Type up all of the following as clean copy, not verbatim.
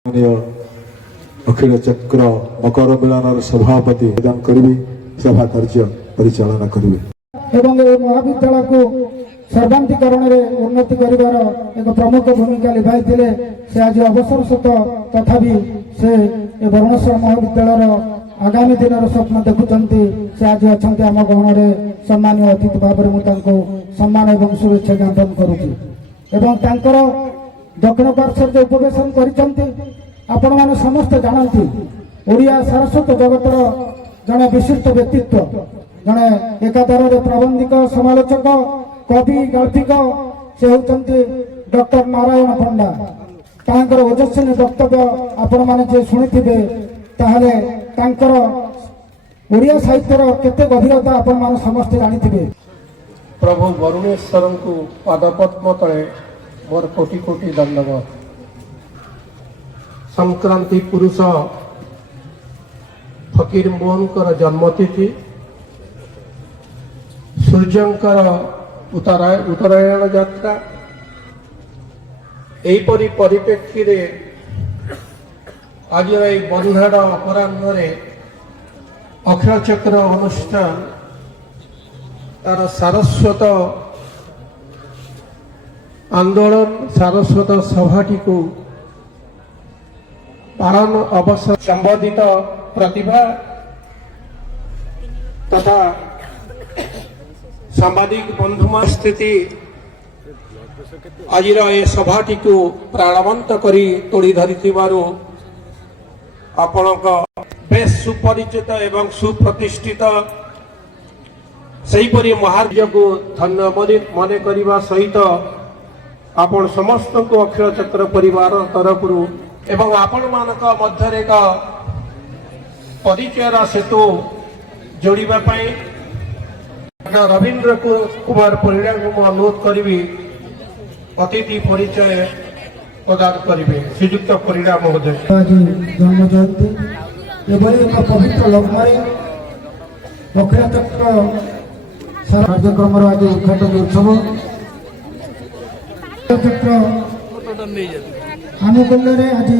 अखिल चक्र मकर मिलन सभापति प्रदान करी सभा कार्य परिचालना करेंगे महाविद्यालय को सर्वांगीकरण में उन्नति करिवार एक प्रमुख भूमिका निभाई से आज अवसर तथापि से बरुणेश्वर महाविद्यालय आगामी दिन स्वप्न देखुंटे से आज अच्छा आम गहन में सम्मानीय अतिथि भाव में सम्मान और शुभेच्छा ज्ञापन करुच्ची दक्षिण पार्श्व जो उपवेशन आपण मैंने समस्त जानती ओडिया सारस्वत जगतर जड़े विशिष्ट व्यक्तित्व जड़े एकाधार प्राबंधिक समालोचक कवि गाल्पिक से होती डॉक्टर नारायण पंडा तांकर ओजस्विनी वक्तव्य आपण मैंने शुणी तांकर ओडिया साहित्यर केते गभीरता आपण मैंने समस्त जानी प्रभु वरुणेश्वर को पादपद्म तले मोर कोटि कोटि दंडवत। संक्रांति पुरुष फकीर मोहनकर जन्मतिथि सूर्यंकर उत्तरायण यात्रा एपरी परिप्रेक्षी रे आज बंधाड़ अपराह्न अक्षय चक्र अनुष्ठान तार सारस्वत आंदोलन सारस्वत सभाटी को पालन अवसर संबोधित प्रतिभा तथा सांबादिक बंधुमा स्थिति आज सभाटी को प्राणवंत करी तोड़ी धरी आपण बेस सुपरिचित एवं सुप्रतिष्ठित सेहीपरि महाराज को धन्य मन करने सहित आपण समस्त को अक्षय चक्र परिवार तरफ एवं आपण मानक मध्य एक परिचय सेतु जोड़िबा पई रवींद्र कुमार परिड़ा को अनुरोध करी अतिथि परिचय प्रदान करेंगे श्रीजुक्त परिड़ा महोदय। जन्म जयंती एभली एक पवित्र लग्न अक्षय चक्र कार्यक्रम आज उद्घाटन उत्सव चक्र आनुकूल्य आज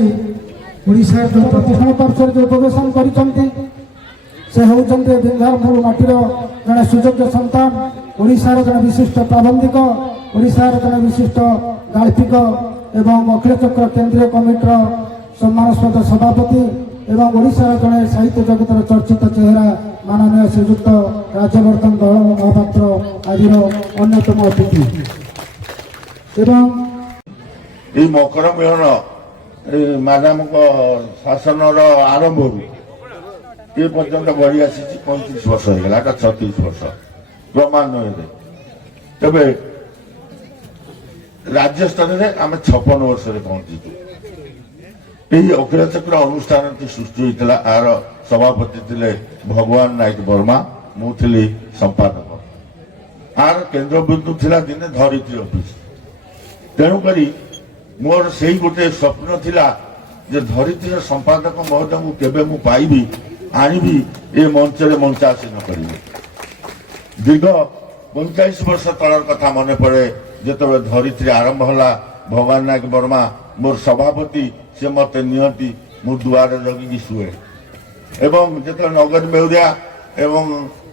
ओडिशा जो प्रतिष्ठान पार्श्व जो उपवेशन करते से होती बिंधारपुर माटीर जड़े सुयोग्य संतान ओडिशार जड़े विशिष्ट प्राबंधिक ओडिशार जड़े विशिष्ट गाल्पिक एवं अखिल चक्र केंद्रीय कमिटर सम्मानस्पद सभापति एवं ओडिशार जड़े साहित्य जगतर चर्चित चेहरा माननीय श्रीजुक्त राज्यवर्धन दल महापात्र आज अन्यतम अतिथि एवं मकर मिलन मैडम को शासन आरंभ ये पर्यंत बढ़ी आसी 35 वर्ष होगा 36 वर्ष क्रमान्वय तेरे राज्य स्तर में आम 56 वर्ष पहुंचीचु। यही अखिल चक्र अनुष्ठान सृष्टि होता आर सभापति थे भगवान नायक वर्मा मुझे संपादक आर केन्द्र बिंदु थिला दिने धरित्री ऑफिस तेणुक मोर से गोटे स्वप्न थिला जे धरित्री संपादक महोदय को केबे मु पाइबी आनिबी ए मंच रे मंचासीन करिबे। दीर्घ 45 वर्ष तलर कथा मन पड़े जेतबे धरित्री आरंभ होला भगवान नायक वर्मा मोर सभापति से मत नियति मु दुआर जगी शुए एवं जेत नगर मेउरिया एवं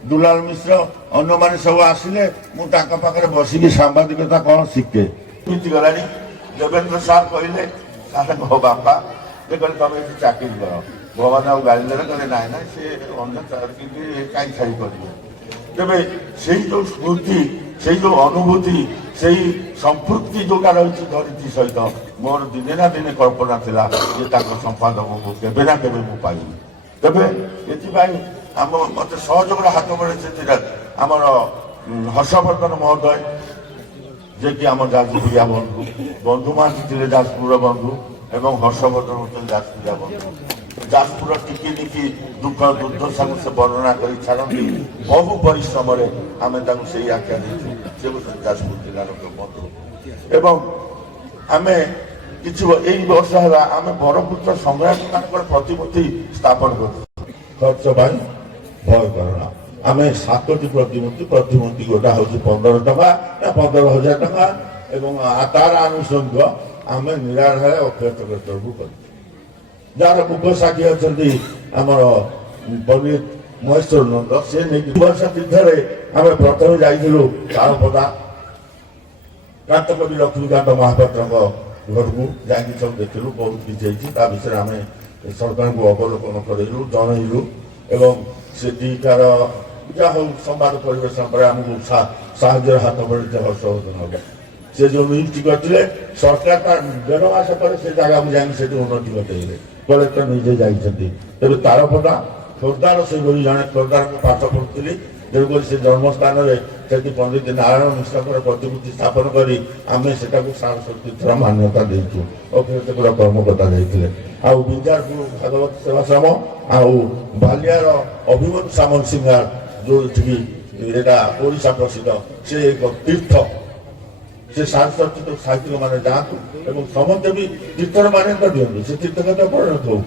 दुलाल मिश्र अन्य मान सब आसिले मु ताका पाखरे बसिकी सांबादिकता कौन शिखे गलानी देवेंद्र सार कहले बापा तुम चाकरी कर भगवान आ गाड़ी कहले ना ना सी अन्य चाकरी कहीं छाई करेंगे तेरे से जो स्मृति से जो अनुभूति से संपृक्ति जोटा रही धरित्री सहित मोर दिने ना दिने कल्पना थिला जे संपादक को केबे ना केबे मु पाइबी तेरे ये आम मत सहयोग हाथ बढ़े आमर हर्षवर्धन महोदय जे कि आम जाजपुरिया बंधु बंधु मान थे जाजपुर बंधु एवं हर्षवर्धन होते जाजपुरिया बंधु जाजपुर टिकी निकी दुख दुर्दशा से वर्णना कर छाड़ती बहु परिश्रम आम से आख्या से जाजपुर जिलार बंधु एवं आम कि वर्ष है आम बरपुत्र संग्राम प्रतिमूर्ति स्थापन कर खर्च भाई भय करना आम 7टी प्रतिमूर्ति गोटा हूँ 15 टका 15,000 टका एवं तार आनुषंगिक आम निराधार अक्षय चक्र तरफ कर ଯାହାର ମୁଖ ସାକ୍ଷୀ ଅଛନ୍ତି ଆମର ପଣ୍ଡିତ ମହେଶ୍ୱର ନନ୍ଦ, ସେ ନେଇକି ବର୍ଷ ତୀର୍ଥରେ ଆମେ ପ୍ରଥମେ ଯାଇଥିଲୁ ତାଳପଦା କାନ୍ତକବି ଲକ୍ଷ୍ମୀକାନ୍ତ ମହାପାତ୍ରଙ୍କ ଘରକୁ ଯାଇକି ସବୁ ଦେଖିଲୁ। ବହୁତ କିଛି ହେଇଛି, ତା ବିଷୟରେ ଆମେ ସରକାରଙ୍କୁ ଅବଲୋକନ କରେଇଲୁ, ଜଣେଇଲୁ ଏବଂ ସେଠିକାର ଯାହା ହଉ ସମ୍ବାଦ ପରିବେଷଣ ପରେ ଆମକୁ ସାହାଯ୍ୟର ହାତ ବଢ଼ିతే ହର୍ଷବର୍ଦ୍ଧନ ହେବ। ସେ ଯୋଉ ନିଯୁକ୍ତି କରିଥିଲେ ସରକାର ତା 1.5 ମାସ ପରେ ସେ ଜାଗାକୁ ଯାଇକି ସେଠି ଉନ୍ନତି ଘଟେଇଲେ, କଲେକ୍ଟର ନିଜେ ଯାଇଛନ୍ତି। ତେବେ ତାଳପଦା ଖୋର୍ଦ୍ଧାର ସେଭଳି ଜଣେ ଖୋର୍ଦ୍ଧାର ମୁଁ ପାଠ ପଢୁଥିଲି, ତେଣୁକରି ସେ ଜନ୍ମସ୍ଥାନରେ ସେଠି ପଣ୍ଡିତ ନାରାୟଣ ମିଶ୍ରଙ୍କର ପ୍ରତିମୂର୍ତ୍ତି ସ୍ଥାପନ କରି ଆମେ ସେଟାକୁ ସାରସ୍ୱତୀ ତୀର୍ଥର ମାନ୍ୟତା ଦେଇଛୁ। ଅଖିଳଚକ୍ର କର୍ମକର୍ତ୍ତା ଯାଇଥିଲେ। ଆଉ ବିଞ୍ଜାରପୁର ଭାଗବତ ସେବାଶ୍ରମ ଆଉ ବାଲିଆର ଅଭିମନ୍ୟୁ ସାମଲ ସିଂହାର ଯୋଉଠିକି ଏଇଟା ଓଡ଼ିଶା ପ୍ରସିଦ୍ଧ, ସେ ଏକ ତୀର୍ଥ। ସେ ସାରସ୍ୱତୀ ସାହିତ୍ୟିକ ମାନେ ଯାଆନ୍ତୁ ଏବଂ ସମସ୍ତେ ବି ତୀର୍ଥର ମାନ୍ୟତା ଦିଅନ୍ତୁ, ସେ ତୀର୍ଥଗତ ପରିଣତ ହଉ।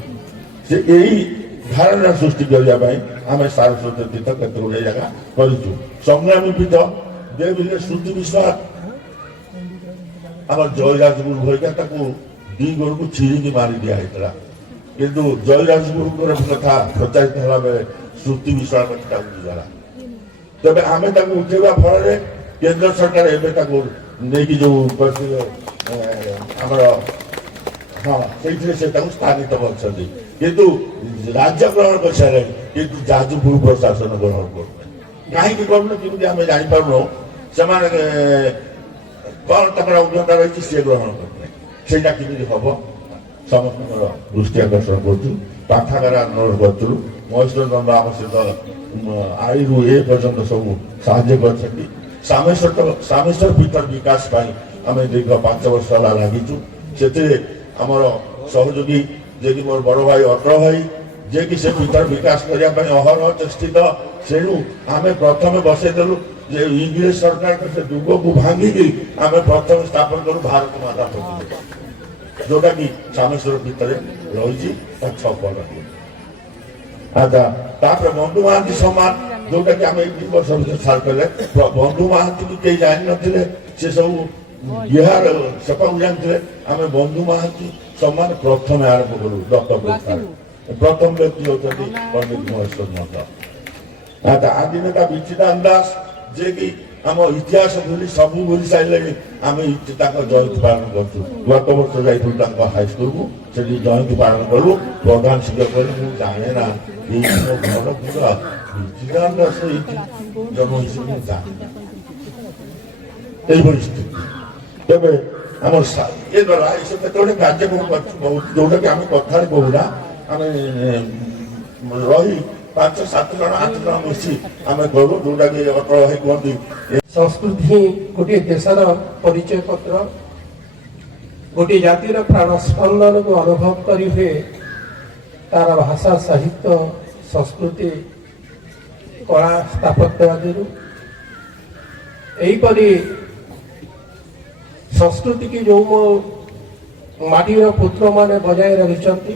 ସେ ଏଇ ଧାରଣା ସୃଷ୍ଟି କରିବା ପାଇଁ ଆମେ ସାରସ୍ୱତୀ ତୀର୍ଥ କେତେ ଗୁଡ଼ିଏ ଜାଗା କରିଛୁ। ସଂଗ୍ରାମୀ ପୀଠ ଦେବିଲେ ଶ୍ରୁତି ବିଶ୍ୱାସ ଆମର ଜୟରାଜଗୁରୁ ଭରିକା ତାକୁ 2 ଗୋଡ଼କୁ ଛିଡ଼ିକି ମାରି ଦିଆହେଇଥିଲା, କିନ୍ତୁ ଜୟରାଜଗୁରୁଙ୍କର କଥା ପ୍ରଚାରିତ ହେଲା ବେଳେ ଶ୍ରୁତି ବିଶ୍ୱାସ ତାକୁ ଦିଆଗଲା। ତେବେ ଆମେ ତାକୁ ଉଠେଇବା ଫଳରେ କେନ୍ଦ୍ର ସରକାର ଏବେ ତାକୁ ନେଇକି ଯୋଉ କରିଥିଲେ ଆମର ସେଇଥିରେ ସେ ତାକୁ ସ୍ଥାନିତ କରିଛନ୍ତି, କିନ୍ତୁ ରାଜ୍ୟ ଗ୍ରହଣ କରିସାରିଲେଣି, କିନ୍ତୁ ଯାଜପୁର ପ୍ରଶାସନ ଗ୍ରହଣ କରୁନି। କାହିଁକି କରୁନି କେମିତି ଆମେ ଜାଣିପାରୁନୁ। ସେମାନେ କଣ ତାଙ୍କର ଅଜ୍ଞତା ରହିଛି, ସିଏ ଗ୍ରହଣ କରୁନି। ସେଇଟା କେମିତି ହବ ସମସ୍ତଙ୍କର ଦୃଷ୍ଟି ଆକର୍ଷଣ କରୁଛୁ। ପାଠାଗାର ଆନ୍ଦୋଳନ କରୁଥିଲୁ। ମହେଶ୍ୱର ନନ୍ଦ ଆମ ସହିତ ଆଇରୁ ଏ ପର୍ଯ୍ୟନ୍ତ ସବୁ ସାହାଯ୍ୟ କରିଛନ୍ତି। ସାମେଶ୍ୱର ପୀଠର ବିକାଶ ପାଇଁ ଆମେ ଦୀର୍ଘ 5 ବର୍ଷ ହେଲା ଲାଗିଛୁ। ସେଥିରେ ଆମର ସହଯୋଗୀ ଯିଏକି ମୋର ବଡ଼ ଭାଇ ଅଟଳ ଭାଇ, ଯିଏକି ସେ ପୀଠର ବିକାଶ କରିବା ପାଇଁ ଅହରହ ଚେଷ୍ଟିତ। ସେଣୁ ଆମେ ପ୍ରଥମେ ବସେଇଦେଲୁ ଯେ ଇଂରେଜ ସରକାରଙ୍କ ସେ ଦୁର୍ଗକୁ ଭାଙ୍ଗିକି ଆମେ ପ୍ରଥମେ ସ୍ଥାପନ କରୁ ଭାରତ ମାତା ପ୍ରତିମୂର୍ତ୍ତି, ଯୋଉଟାକି ସାମେଶ୍ୱର ଭିତରେ ରହିଛି ତା 56 ଆଚ୍ଛା। ତାପରେ ବନ୍ଧୁ ମହାନ୍ତି ସମ୍ମାନ, ଯୋଉଟାକି ଆମେ 2 ବର୍ଷ ଭିତରେ ସାର କଲେ। ବନ୍ଧୁ ମହାନ୍ତିକୁ କେହି ଜାଣିନଥିଲେ, ସେ ସବୁ ବିହାର ସେପାକୁ ଜାଣିଥିଲେ। ଆମେ ବନ୍ଧୁ ମହାନ୍ତି ସମ୍ମାନ ପ୍ରଥମେ ଆରମ୍ଭ କରୁ ଦତ୍ତପୁରଠାରେ। ପ୍ରଥମ ବ୍ୟକ୍ତି ହେଉଛନ୍ତି ପଣ୍ଡିତ ମହେଶ୍ୱର ନନ୍ଦ। ଆଚ୍ଛା, ଆଦି ନେତା ବିଚିଦାନ ଦାସ, ଯିଏକି ଆମ ଇତିହାସ ଭୁଲି ସବୁ ଭୁଲି ସାରିଲେଣି। ଆମେ ତାଙ୍କ ଜୟନ୍ତୀ ପାଳନ କରୁଛୁ। ଗତ ବର୍ଷ ଯାଇଥିଲୁ ତାଙ୍କ ହାଇସ୍କୁଲକୁ, ସେଠି ଜୟନ୍ତୀ ପାଳନ କଲୁ। ପ୍ରଧାନ ଶିକ୍ଷକ କହିଲେ ମୁଁ ଜାଣେ ନା ଏଇ ଘର ପୁରା ବିଚିଦାନ ଦାସ ଏଇଠି ଜନ୍ମ ହେଇଛି, ମୁଁ ଜାଣେ ଏଇଭଳି ସ୍ଥିତି। ତେବେ ଆମର ଏ ଦ୍ୱାରା ଏସବୁ କେତେବେଳେ କାର୍ଯ୍ୟକ୍ରମ କରୁଛୁ, ଯୋଉଟାକି ଆମେ କଥାରେ କହୁନା, ଆମେ ରହି 5-7 ଜଣ 8 ଜଣ ମିଶି ଆମେ କରୁ, ଯୋଉଟାକି ଅଟଳ ଭାଇ କୁହନ୍ତି ସଂସ୍କୃତି ହିଁ ଗୋଟିଏ ଦେଶର ପରିଚୟ ପତ୍ର। ଗୋଟିଏ ଜାତିର ପ୍ରାଣ ସ୍ପନ୍ଦନକୁ ଅନୁଭବ କରି ହୁଏ ତାର ଭାଷା, ସାହିତ୍ୟ, ସଂସ୍କୃତି, କଳା, ସ୍ଥାପତ୍ୟ ଆଦିରୁ। ଏହିପରି ସଂସ୍କୃତିକି ଯେଉଁ ମୋ ମାଟିର ପୁତ୍ରମାନେ ବଜାୟ ରଖିଛନ୍ତି,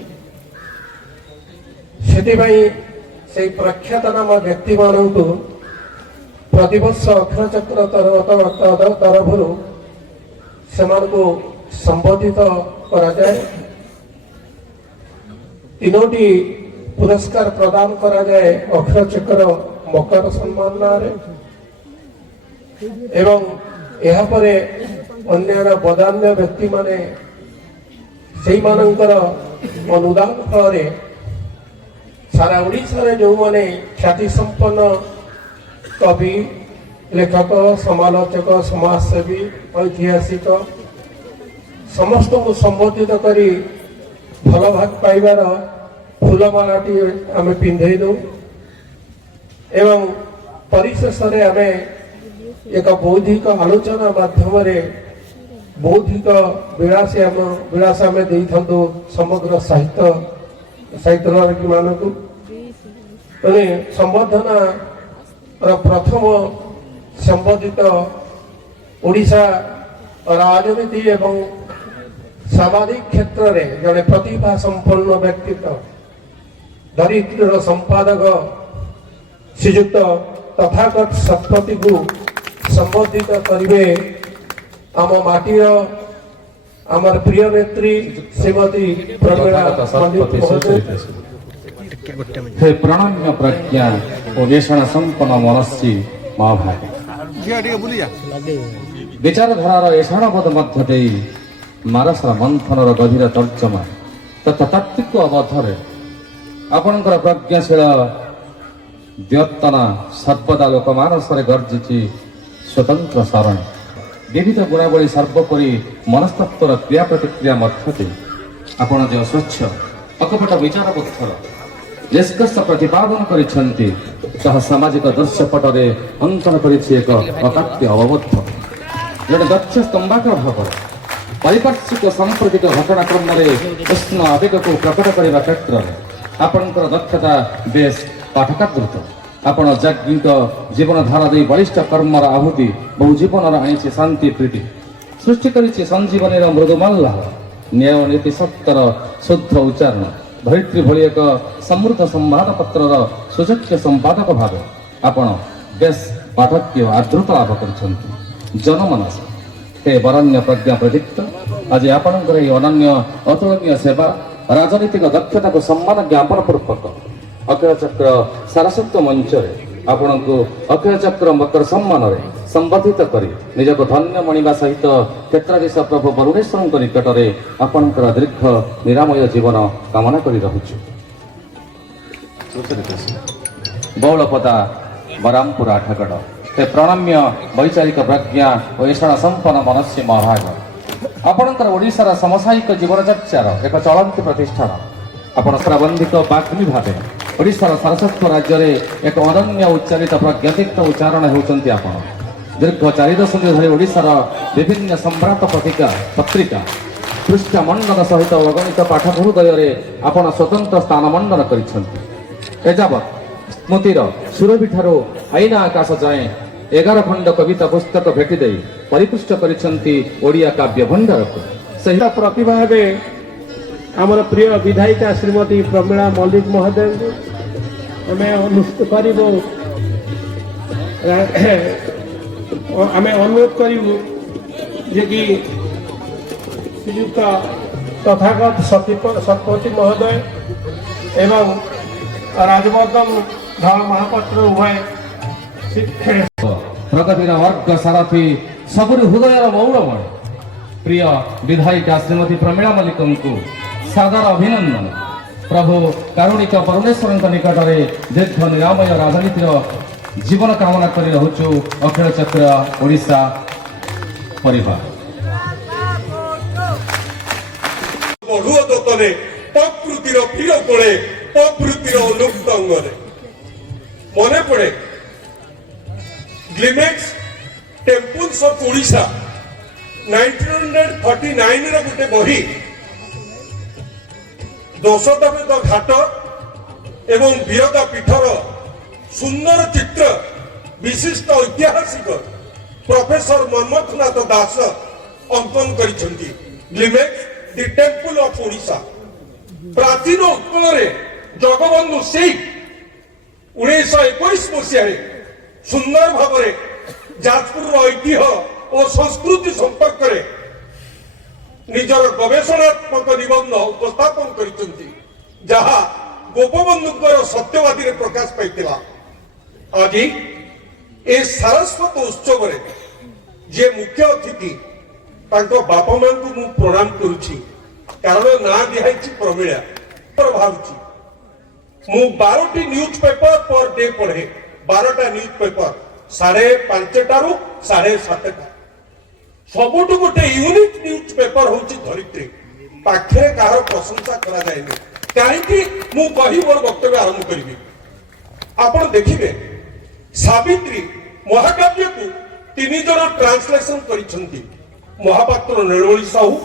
ସେଥିପାଇଁ ସେଇ ପ୍ରଖ୍ୟାତନାମ ବ୍ୟକ୍ତିମାନଙ୍କୁ ପ୍ରତିବର୍ଷ ଅକ୍ଷରଚକ୍ର ତରଫରୁ ସେମାନଙ୍କୁ ସମ୍ବୋଧିତ କରାଯାଏ। 3ଟି ପୁରସ୍କାର ପ୍ରଦାନ କରାଯାଏ ଅକ୍ଷରଚକ୍ର ମକର ସମ୍ମାନ ନାଁରେ, ଏବଂ ଏହାପରେ ଅନ୍ୟାନ୍ୟ ବଦାନ୍ୟ ବ୍ୟକ୍ତିମାନେ ସେଇମାନଙ୍କର ଅନୁଦାନ ଫଳରେ ସାରା ଓଡ଼ିଶାରେ ଯେଉଁମାନେ ଖ୍ୟାତି ସମ୍ପନ୍ନ କବି, ଲେଖକ, ସମାଲୋଚକ, ସମାଜସେବୀ, ଐତିହାସିକ ସମସ୍ତଙ୍କୁ ସମ୍ବୋଧିତ କରି ଭଲ ଭାଗ ପାଇବାର ଫୁଲମାଳାଟିଏ ଆମେ ପିନ୍ଧେଇ ଦେଉ ଏବଂ ପରିଶେଷରେ ଆମେ ଏକ ବୌଦ୍ଧିକ ଆଲୋଚନା ମାଧ୍ୟମରେ ବୌଦ୍ଧିକ ବିଳାସ ଆମେ ଦେଇଥାନ୍ତୁ ସମଗ୍ର ସାହିତ୍ୟମାନଙ୍କୁ। ମାନେ ସମ୍ବର୍ଦ୍ଧନାର ପ୍ରଥମ ସମ୍ବୋଧିତ ଓଡ଼ିଶା ରାଜନୀତି ଏବଂ ସାମାଜିକ କ୍ଷେତ୍ରରେ ଜଣେ ପ୍ରତିଭା ସମ୍ପନ୍ନ ବ୍ୟକ୍ତିତ୍ୱ ଧରିତ୍ରୀର ସମ୍ପାଦକ ଶ୍ରୀଯୁକ୍ତ ତଥାଗତ ଶତପଥୀଙ୍କୁ ସମ୍ବୋଧିତ କରିବେ ଆମ ମାଟିର আমার প্রিয় নেত্রী শ্রীমতী প্রমীলা মল্লিক মহোদয়। हे प्रणम्य प्रज्ञा ओ वेषण संपन्न मनस्वी महाभागे विचारधारार एषणबोध मध्य देई मानसर मंथनर गभीर तर्जमा तथा तात्विक अवधरे आपणकर प्रज्ञाशील द्योतना सर्वदा लोकमानसरे गर्जिची स्वतंत्र सारणी विविध गुणावली सर्वोपरि मनस्तत्वर क्रिया प्रतिक्रिया मध्य देई आपण जो स्वच्छ अकपट विचार बुद्धर निष्कर्ष प्रतिपादन करिसेंती ताहा सामाजिक दृश्यपटरे अंकन करिछि एक अकाट्य अवबोध जड़े दक्ष स्तंभाकर भाव पारिपार्श्विक सांप्रतिक घटनाक्रम उष्ण आवेग को प्रकट करने क्षेत्र में आपणकर दक्षता बेस पाठकादृत आपण जाज्ञिक जीवन धारा दे बलिष्ठ कर्मर आहुति बहु जीवन आनी शांति प्रीति सृष्टि करिछि संजीवनी मृदुमाल्लाह न्याय नीति सत्तर शुद्ध उच्चारण धरित्री भली एक समृद्ध संवादपत्र सुचक्ष संपादक भाव आपण बेस पाठक्य आर्द्रता लाभ करछन्ति जनमानस हे वरण्य प्रज्ञा प्रदीप्त आज आपणकर यह अनन्य अतुलनीय सेवा राजनीतिक दक्षता को सम्मान ज्ञापन पूर्वक अक्षय चक्र सारस्वत मंच आपण को अक्षय चक्र मकर सम्मान संबर्धित करी निजक धन्य मणिबा सहित क्षेत्राधीश प्रभु वरुणेश्वर निकट में आपणकर दीर्घ निरामय जीवन कामना करी रहुछु। बौलपदा बरामपुर आठगढ़ हे प्रणम्य वैचारिक प्रज्ञा और ऐसा संपन्न मनस्य महाभाग आपणकर ओडिशार समसायिक जीवन चर्चार एक चलती प्रतिष्ठान आपण श्रावंधिक बाग्मी भावे ओडिशार सारस्वत राज्य में एक अनन्य उच्चारित प्रज्ञातीत उच्चारण होउचंती आपण दीर्घ 4 दशक धरी ओडिशार विभिन्न सम्राट पत्रिका पृष्ठ मंडन सहित अगणित पाठक हृदय आपण स्वतंत्र स्थान मंडन करिसेंती एजावत स्मृतिर सुरभि ठारू आईना आकाश जाए 11 खंड कविता पुस्तक भेटी दे परिपुष्ट करिसेंती ओडिया काव्य भंडार को सही प्रतिभा हे आमर प्रिय विधायिका श्रीमती प्रमीला मल्लिक महोदय आम अनुरोध करूँ जे कि श्रीयुक्त तथागत सतपति महोदय एवं राजवर्धन धर महापात्र उभय प्रगतिर वर्ग सारथी सबुर हृदय मौलमय प्रिय विधायिका श्रीमती प्रमीला मल्लिक को सादर अभिनंदन प्रभु कारुणिक वरुणेश्वर निकट में दीर्घ निरामय राजनीतिर जीवन कामना कर रहुचु अखिल चक्र ओडिशा परिवार बढ़ुआ दत्तने प्रकृतिर प्रिय पड़े प्रकृतिर अनुक्त अंगने मने पड़े ग्लिमेक्स टेम्पल्स ऑफ ओडिशा 1939 रे गोटे बही दशदमेध घाट एवं वीरता पीठर सुंदर चित्र विशिष्ट ऐतिहासिक प्रोफेसर मनमथनाथ दास अंकन करिसेंती ग्लिमेक्स दि टेम्पल ऑफ ओडिशा प्राचीन उत्कल जगबंधु सिंह 1921 मसीह सुंदर भाव जाजपुर ऐतिह्य और संस्कृति संपर्क में निजर गवेषणात्मक निबंध उपस्थापन करिसेंती जहा गोपबंधुकर सत्यवादी प्रकाश पाइथिला आज ए सारस्वत उत्सव जे मुख्य अतिथि बापा मां को मु प्रणाम करुछि कारण ना दिहाई प्रमीला भावुछि मु 12टी न्यूज पेपर पर डे पढ़े 12टा न्यूज पेपर 5:30 रु 7:30 सबुठु गोटे यूनिक न्यूज पेपर होछि धरित्री पाखे कहार प्रशंसा करा जायनि कहीं मु कही मोर वक्तव्य आरंभ करी आपण देखिए सावित्री महाकाव्य को 3 जन ट्रांसलेशन करिसेंती महापात्र नीलमणि साहू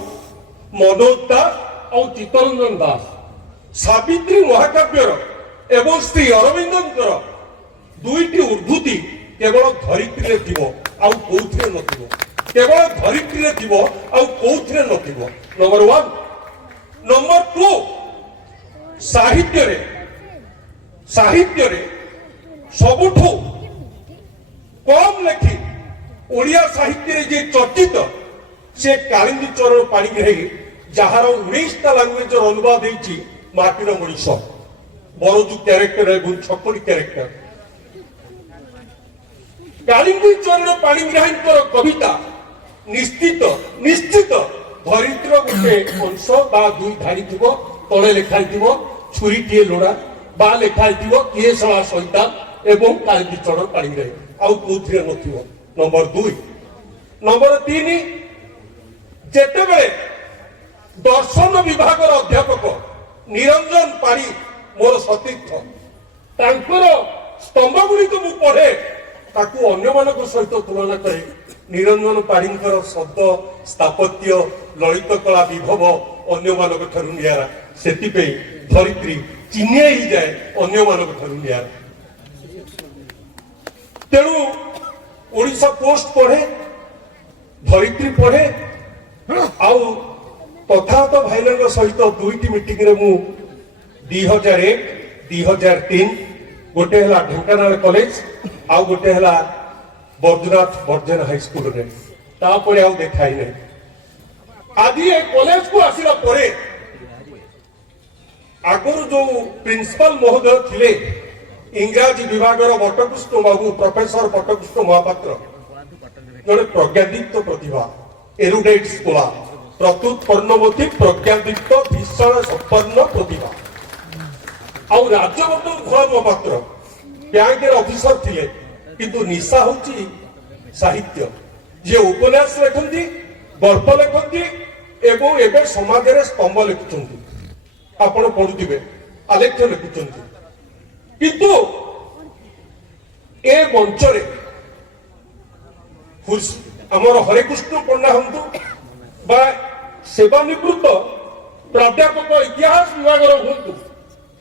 मनोज दास और चित्तरंजन दास सावित्री महाकाव्यर एवं श्री अरविंदर 2टी उद्धृति केवल धरित्री थी आउ कौथिरे नथिबो केवल धरित्री थी आउ कौथिरे नथिबो नंबर 1 नंबर 2 साहित्य सबुठू कम लेखी ओडिया साहित्य जे चर्चित ସେ କାଳିନ୍ଦୀ ଚରଣ ପାଣିଗ୍ରାହୀ ଯାହାର 19ଟା ଲାଙ୍ଗୁଏଜର ଅନୁବାଦ ହେଇଛି ମାଟିର ମଣିଷ, ବରଜୁ କ୍ୟାରେକ୍ଟର ଏବଂ ଛପରି କ୍ୟାରେକ୍ଟର। କାଳିନ୍ଦୀ ଚରଣ ପାଣିଗ୍ରାହୀଙ୍କର କବିତା ନିଶ୍ଚିତ ଧରିତ୍ରୀର ଗୋଟେ ଅଂଶ ବା ଦୁଇ ଧାଡ଼ି ଥିବ, ତଳେ ଲେଖା ହେଇଥିବ ଛୁରୀଟିଏ ଲୋଡ଼ା, ବା ଲେଖା ହେଇଥିବ କିଏ ସଳା ସୈତାନ ଏବଂ କାଳିନ୍ଦୀ ଚରଣ ପାଣିଗ୍ରାହୀ, ଆଉ କୋଉଥିରେ ନଥିବ। ନମ୍ବର 2। ନମ୍ବର 3, ଯେତେବେଳେ ଦର୍ଶନ ବିଭାଗର ଅଧ୍ୟାପକ ନିରଞ୍ଜନ ପାଣି ମୋର ସତୀର୍ଥ, ତାଙ୍କର ସ୍ତମ୍ଭ ଗୁଡ଼ିକ ମୁଁ ପଢେ, ତାକୁ ଅନ୍ୟମାନଙ୍କ ସହିତ ତୁଳନା କରେ। ନିରଞ୍ଜନ ପାଣିଙ୍କର ଶବ୍ଦ ସ୍ଥାପତ୍ୟ ଲଳିତ କଳା ବିଭବ ଅନ୍ୟମାନଙ୍କ ଠାରୁ ନିଆରା, ସେଥିପାଇଁ ଧରିତ୍ରୀ ଚିହ୍ନି ହେଇଯାଏ ଅନ୍ୟମାନଙ୍କ ଠାରୁ ନିଆରା। ତେଣୁ ଓଡ଼ିଶା ପୋଷ୍ଟ ପଢେ, ଧରିତ୍ରୀ ପଢେ, ଆଉ ତଥାଗତ ଭାଇନାଙ୍କ ସହିତ 2ଟି ମିଟିଂରେ ମୁଁ 2001, 2003, ଗୋଟେ ହେଲା ଢେଙ୍କାନାଳ କଲେଜ, ଆଉ ଗୋଟେ ହେଲା ବୈଦ୍ୟନାଥ ବର୍ଜନ ହାଇସ୍କୁଲରେ, ତାପରେ ଆଉ ଦେଖାଇ ନାହିଁ। ଆଜି ଏ କଲେଜକୁ ଆସିଲା ପରେ ଆଗରୁ ଯୋଉ ପ୍ରିନ୍ସିପାଲ ମହୋଦୟ ଥିଲେ ଇଂରାଜୀ ବିଭାଗର ବଟକୃଷ୍ଣ ବାବୁ, ପ୍ରଫେସର ବଟକୃଷ୍ଣ ମହାପାତ୍ର, ଜଣେ ପ୍ରଜ୍ଞାଦୀପ୍ତ ପ୍ରତିଭା, ଏରୁଡେଟ୍ ସ୍କୋଲାର, ପ୍ରତ୍ୟୁତ ପର୍ଣ୍ଣବତୀ ପ୍ରଜ୍ଞାଦୀପ୍ତ ଭୀଷଣ ସମ୍ପନ୍ନ ପ୍ରତିଭା। ଆଉ ରାଜ୍ୟବର୍ଦ୍ଧନ ଘୋଳ ମହାପାତ୍ର ବ୍ୟାଙ୍କର ଅଫିସର ଥିଲେ, କିନ୍ତୁ ନିଶା ହଉଛି ସାହିତ୍ୟ। ଯିଏ ଉପନ୍ୟାସ ଲେଖନ୍ତି, ଗଳ୍ପ ଲେଖନ୍ତି ଏବଂ ଏବେ ସମାଜରେ ସ୍ତମ୍ଭ ଲେଖୁଛନ୍ତି, ଆପଣ ପଢୁଥିବେ, ଆଲେଖ୍ୟ ଲେଖୁଛନ୍ତି। କିନ୍ତୁ ଏ ମଞ୍ଚରେ ଆମର ହରେକୃଷ୍ଣ ପଣ୍ଡା ହୁଅନ୍ତୁ ବା ସେବାନିବୃତ୍ତ ପ୍ରାଧ୍ୟାପକ ଇତିହାସ ବିଭାଗର ହୁଅନ୍ତୁ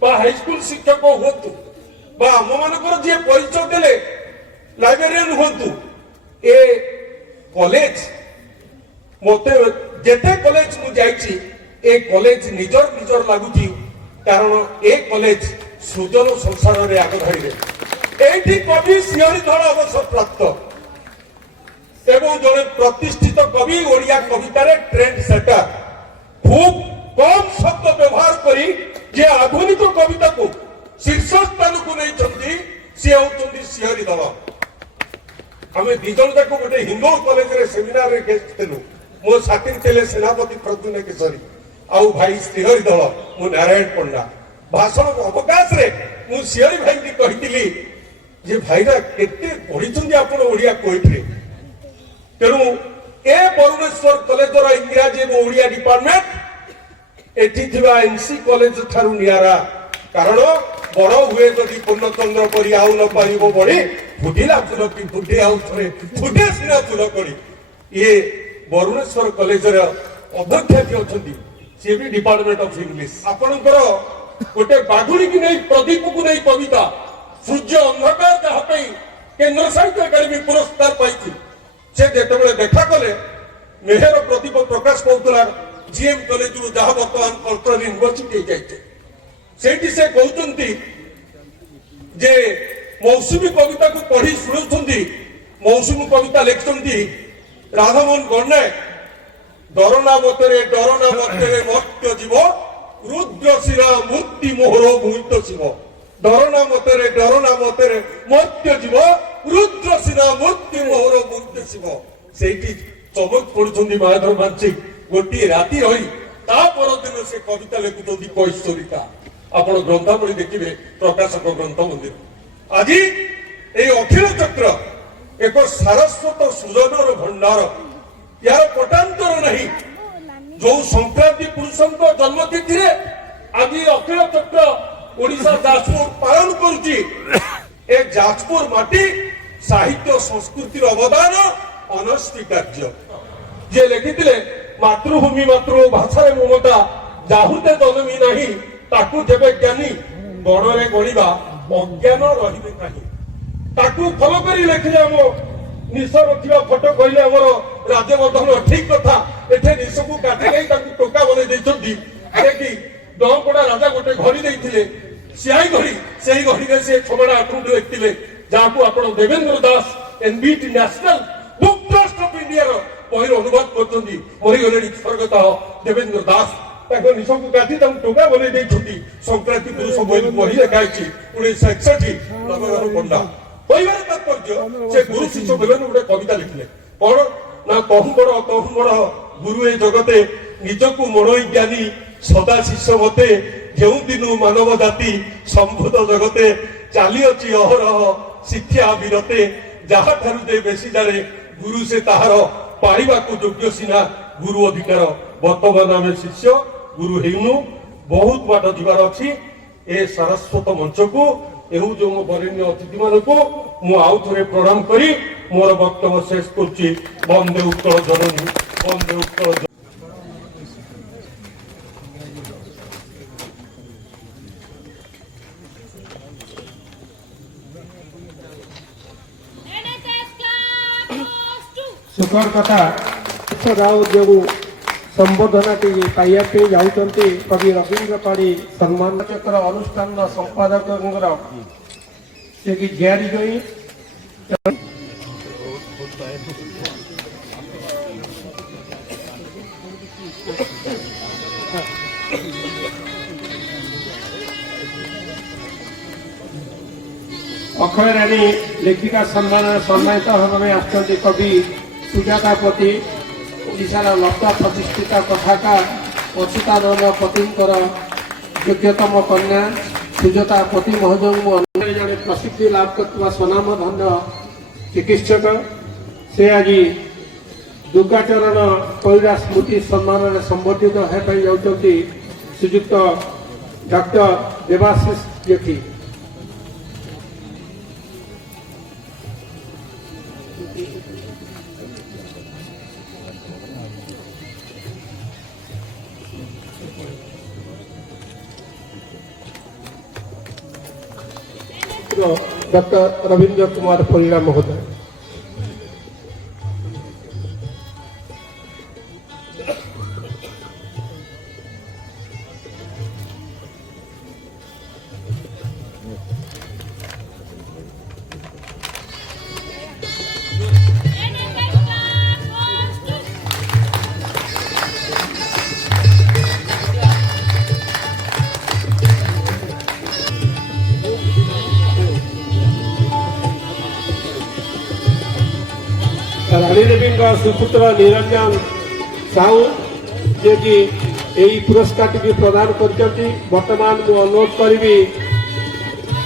ବା ହାଇସ୍କୁଲ ଶିକ୍ଷକ ହୁଅନ୍ତୁ ବା ଆମମାନଙ୍କର ଯିଏ ପରିଚୟ ଦେଲେ ଲାଇବ୍ରେରିଆନ ହୁଅନ୍ତୁ, ଏ କଲେଜ ମତେ ଯେତେ କଲେଜ ମୁଁ ଯାଇଛି ଏ କଲେଜ ନିଜର ଲାଗୁଛି, କାରଣ ଏ କଲେଜ ସୃଜନ ସଂସାରରେ ଆଗଧାଡ଼ିରେ। ଏଇଠି କବି ଶିହରିଧର ଅବସରପ୍ରାପ୍ତ ଏବଂ ଜଣେ ପ୍ରତିଷ୍ଠିତ କବି, ଓଡ଼ିଆ କବିତାରେ ଟ୍ରେଣ୍ଡ ସେଟର, খুব কম শব্দ ব্যবহার করি যে আধুনিক কবিতাকে শীর্ষ স্থানକୁ ନେଇଛନ୍ତି, ସେ ହେଉଛନ୍ତି ଶିହରିଧର। ଆମେ ଦି ଜଣ ଯାକ ଗୋଟେ ହିନ୍ଦୋଳ କଲେଜରେ ସେମିନାରରେ ଗେଷ୍ଟ ଥିଲୁ। ମୋ ସାଥିରେ ଥିଲେ ସେନାପତି ପ୍ରଦ୍ୟୁମ୍ନ କେଶରୀ ଆଉ ଭାଇ ଶ୍ରୀହରିଧର, ମୁଁ ନାରାୟଣ ପଣ୍ଡା। ଭାଷଣ ଅବକାଶରେ ମୁଁ ଶିହରି ଭାଇକି କହିଥିଲି ଯେ ଭାଇରା କେତେ ପଢିଛନ୍ତି ଆପଣ ଓଡ଼ିଆ କୋଇଟରେ। ତେଣୁ ଏ ବରୁଣେଶ୍ୱର କଲେଜର ଇଂରାଜୀ ଏବଂ ଓଡ଼ିଆ ଡିପାର୍ଟମେଣ୍ଟ ଏଠି ଥିବା ଏନସି କଲେଜ ଠାରୁ ନିଆରା, କାରଣ ବଡ ହୁଏ ଯଦି ପୂର୍ଣ୍ଣଚନ୍ଦ୍ର ପରି ଆଉ ନ ପାରିବ ବଢି, ଫୁଟିଲା ଫୁଲ କି ଫୁଟେ ଆଉ ଥରେ ଫୁଟେ ସିନା ଫୁଲ କରି। ଇଏ ବରୁଣେଶ୍ୱର କଲେଜର ଅଧ୍ୟକ୍ଷ ଯିଏ ଅଛନ୍ତି, ସିଏ ବି ଡିପାର୍ଟମେଣ୍ଟ ଅଫ ଇଂଲିଶ। ଆପଣଙ୍କର ଗୋଟେ ବାଘୁଣୀକି ନେଇ, ପ୍ରଦୀପକୁ ନେଇ କବିତା ସୂର୍ଯ୍ୟ ଅନ୍ଧକାର, ଯାହା ପାଇଁ କେନ୍ଦ୍ର ସାହିତ୍ୟ ଏକାଡେମୀ ପୁରସ୍କାର ପାଇଛି, ସେ ଯେତେବେଳେ ଦେଖା କଲେ ମେହେର ପ୍ରଦୀପ ପ୍ରକାଶ ପାଉଥିଲା ଜିଏମ୍ କଲେଜରୁ, ଯାହା ବର୍ତ୍ତମାନ କଲଚରାଲ ୟୁନିଭର୍ସିଟି ହେଇଯାଇଛି, ସେଇଠି ସେ କହୁଛନ୍ତି ଯେ ମୌସୁମୀ କବିତାକୁ ପଢି ଶୁଣୁଛନ୍ତି। ମୌସୁମୀ କବିତା ଲେଖିଛନ୍ତି ରାଧାମୋହନ ଗଣନାୟକ, ଡରନା ମତରେ ମର୍ତ୍ୟ ଜୀବ, ରୁଦ୍ର ଶିରା ମୂର୍ତ୍ତି ମୋହର ଭୂତ ଶିବ। ଡରନା ମତରେ ମର୍ତ୍ୟ ଜୀବ, ରୁଦ୍ର ଶିରା ମୂର୍ତ୍ତି ମୋହର ଭୂତ ଶିବ। ସେଇଠି ଚମକ ପଡୁଛନ୍ତି ମାୟାଧର ମାନସିକ। ଗୋଟିଏ ରାତି ରହି ତା ପରଦିନ ସେ କବିତା ଲେଖୁଛନ୍ତି କୈଶୋରିକା। ଆପଣ ଗ୍ରନ୍ଥାବଳୀ ଦେଖିବେ, ପ୍ରକାଶକ ଗ୍ରନ୍ଥ ମନ୍ଦିର। ଆଜି এই অখিল চক্র এক সারস্বত সুজনর ভণ্ডার, ইয়ার পটান্তর নাই। যে সংক্রান্তি পুরুষঙ্ক জন্মতিথি আজ অখিল চক্র ওড়িশা যাজপুর পালন করছি। এ যাজপুর মাটি সাহিত্য সংস্কৃতির অবদান অনস্বীকার্য। যে লিখিলে মাতৃভূমি মাতৃভাষার মমতা, যাহুতে জন্মি নাহি তাকু যেবে জ্ঞানী, গণরে গণিবা অজ্ঞান রহিবে নাহি। তাকু ফলো করে লেখিলে আম নিশ রখিবা ফটো কহিলে আমার রাজ্যবর্ধন ঠিক কথা। এঠে নিশকু কাটি নেই তাকে টোকা বনাই দিয়েছেন। দেখি দহপড়া রাজা গোটে ঘড়ি দিয়ে সিআই ঘড়ি, সেই ঘড়িরে সে 6টা আক্রুট লিখিলে, যাহাকে আপনার Devendra Das NBT National Book Trust of ইন্ডিয়ার ବହିର ଅନୁବାଦ କରୁଛନ୍ତି ମରିଗଲେଣି ସ୍ୱର୍ଗତ ଦେବେନ୍ଦ୍ର ଦାସ ତାଙ୍କ ନିଶକୁ କାଟି ତାଙ୍କୁ ଟୋକା ବନେଇ ଦେଇଛନ୍ତି ସଂକ୍ରାନ୍ତି ପୁରୁଷ ବହି ଲେଖା ହେଇଛି 1961 ନବଘନ ପଣ୍ଡା କହିବାର ତାତ୍ପର୍ଯ୍ୟ ସେ ଗୁରୁ ଶିଷ୍ୟ ମିଳନ ଗୋଟେ କବିତା ଲେଖିଲେ କଣ ନା କହୁଁ ବଡ ଗୁରୁ ଏ ଜଗତେ ନିଜକୁ ମଣୋଇ ଜ୍ଞାନୀ ସଦା ଶିଷ୍ୟ ମତେ ଯେଉଁ ଦିନୁ ମାନବ ଜାତି ସମ୍ଭୂତ ଜଗତେ ଚାଲିଅଛି ଅହରହ ଶିକ୍ଷା ବିରତେ ଯାହାଠାରୁ ଯେ ବେଶୀ ଜାଣେ ଗୁରୁ ସେ ତାହାର ପାଳିବାକୁ ଯୋଗ୍ୟ ସିନା ଗୁରୁ ଅଧିକାର ବର୍ତ୍ତମାନ ଆମେ ଶିଷ୍ୟ ଗୁରୁ ହେଇନୁ ବହୁତ ବାଟ ଯିବାର ଅଛି ଏ ସାରସ୍ୱତ ମଞ୍ଚକୁ ଏହୁ ଯେଉଁ ବରେଣ୍ୟ ଅତିଥି ମାନଙ୍କୁ ମୁଁ ଆଉ ଥରେ ପ୍ରଣାମ କରି ମୋର ବକ୍ତବ୍ୟ ଶେଷ କରୁଛି ବନ୍ଦେ ଉତ୍କଳ ଜନନୀ ବନ୍ଦେ ଉତ୍କଳ ସୁଖର କଥା ରାଓ ଯେଉଁ ସମ୍ବର୍ଦ୍ଧନାଟି ପାଇବା ପାଇଁ ଯାଉଛନ୍ତି କବି ରବୀନ୍ଦ୍ର ପାଢ଼ୀ ସମ୍ମାନ ଚକ୍ର ଅନୁଷ୍ଠାନର ସମ୍ପାଦକଙ୍କର ସେ କି ଝିଆରୀ ଜୋଇଁ ଅକ୍ଷୟ ରାଣୀ ଲେଖିକା ସମ୍ମାନରେ ସମ୍ମାନିତ ହେବା ପାଇଁ ଆସିଛନ୍ତି କବି ସୁଜାତା ପତି ଓଡ଼ିଶାର ଲତା ପ୍ରତିଷ୍ଠିତ କଥାକାର ଅଚ୍ୟୁତାନନ୍ଦ ପତିଙ୍କର ଯୋଗ୍ୟତମ କନ୍ୟା ସୁଜାତା ପତି ମହୋଦୟଙ୍କୁ ଅନ୍ୟରେ ଜଣେ ପ୍ରସିଦ୍ଧି ଲାଭ କରୁଥିବା ସ୍ୱନାମଧନ୍ୟ ଚିକିତ୍ସକ ସେ ଆଜି ଦୁର୍ଗାଚରଣ ପରିଡ଼ା ସ୍ମୃତି ସମ୍ମାନରେ ସମ୍ବର୍ଦ୍ଧିତ ହେବା ପାଇଁ ଯାଉଛନ୍ତି ଶ୍ରୀଯୁକ୍ତ ଡକ୍ଟର ଦେବାଶିଷ ଜେଠି डॉक्टर रविंद्र कुमार परिड़ा महोदय रानी देवी सुपुत्र निरंजन साहू जे कि यही पुरस्कार टी प्रदान कर बर्तमान मु अनुरोध करी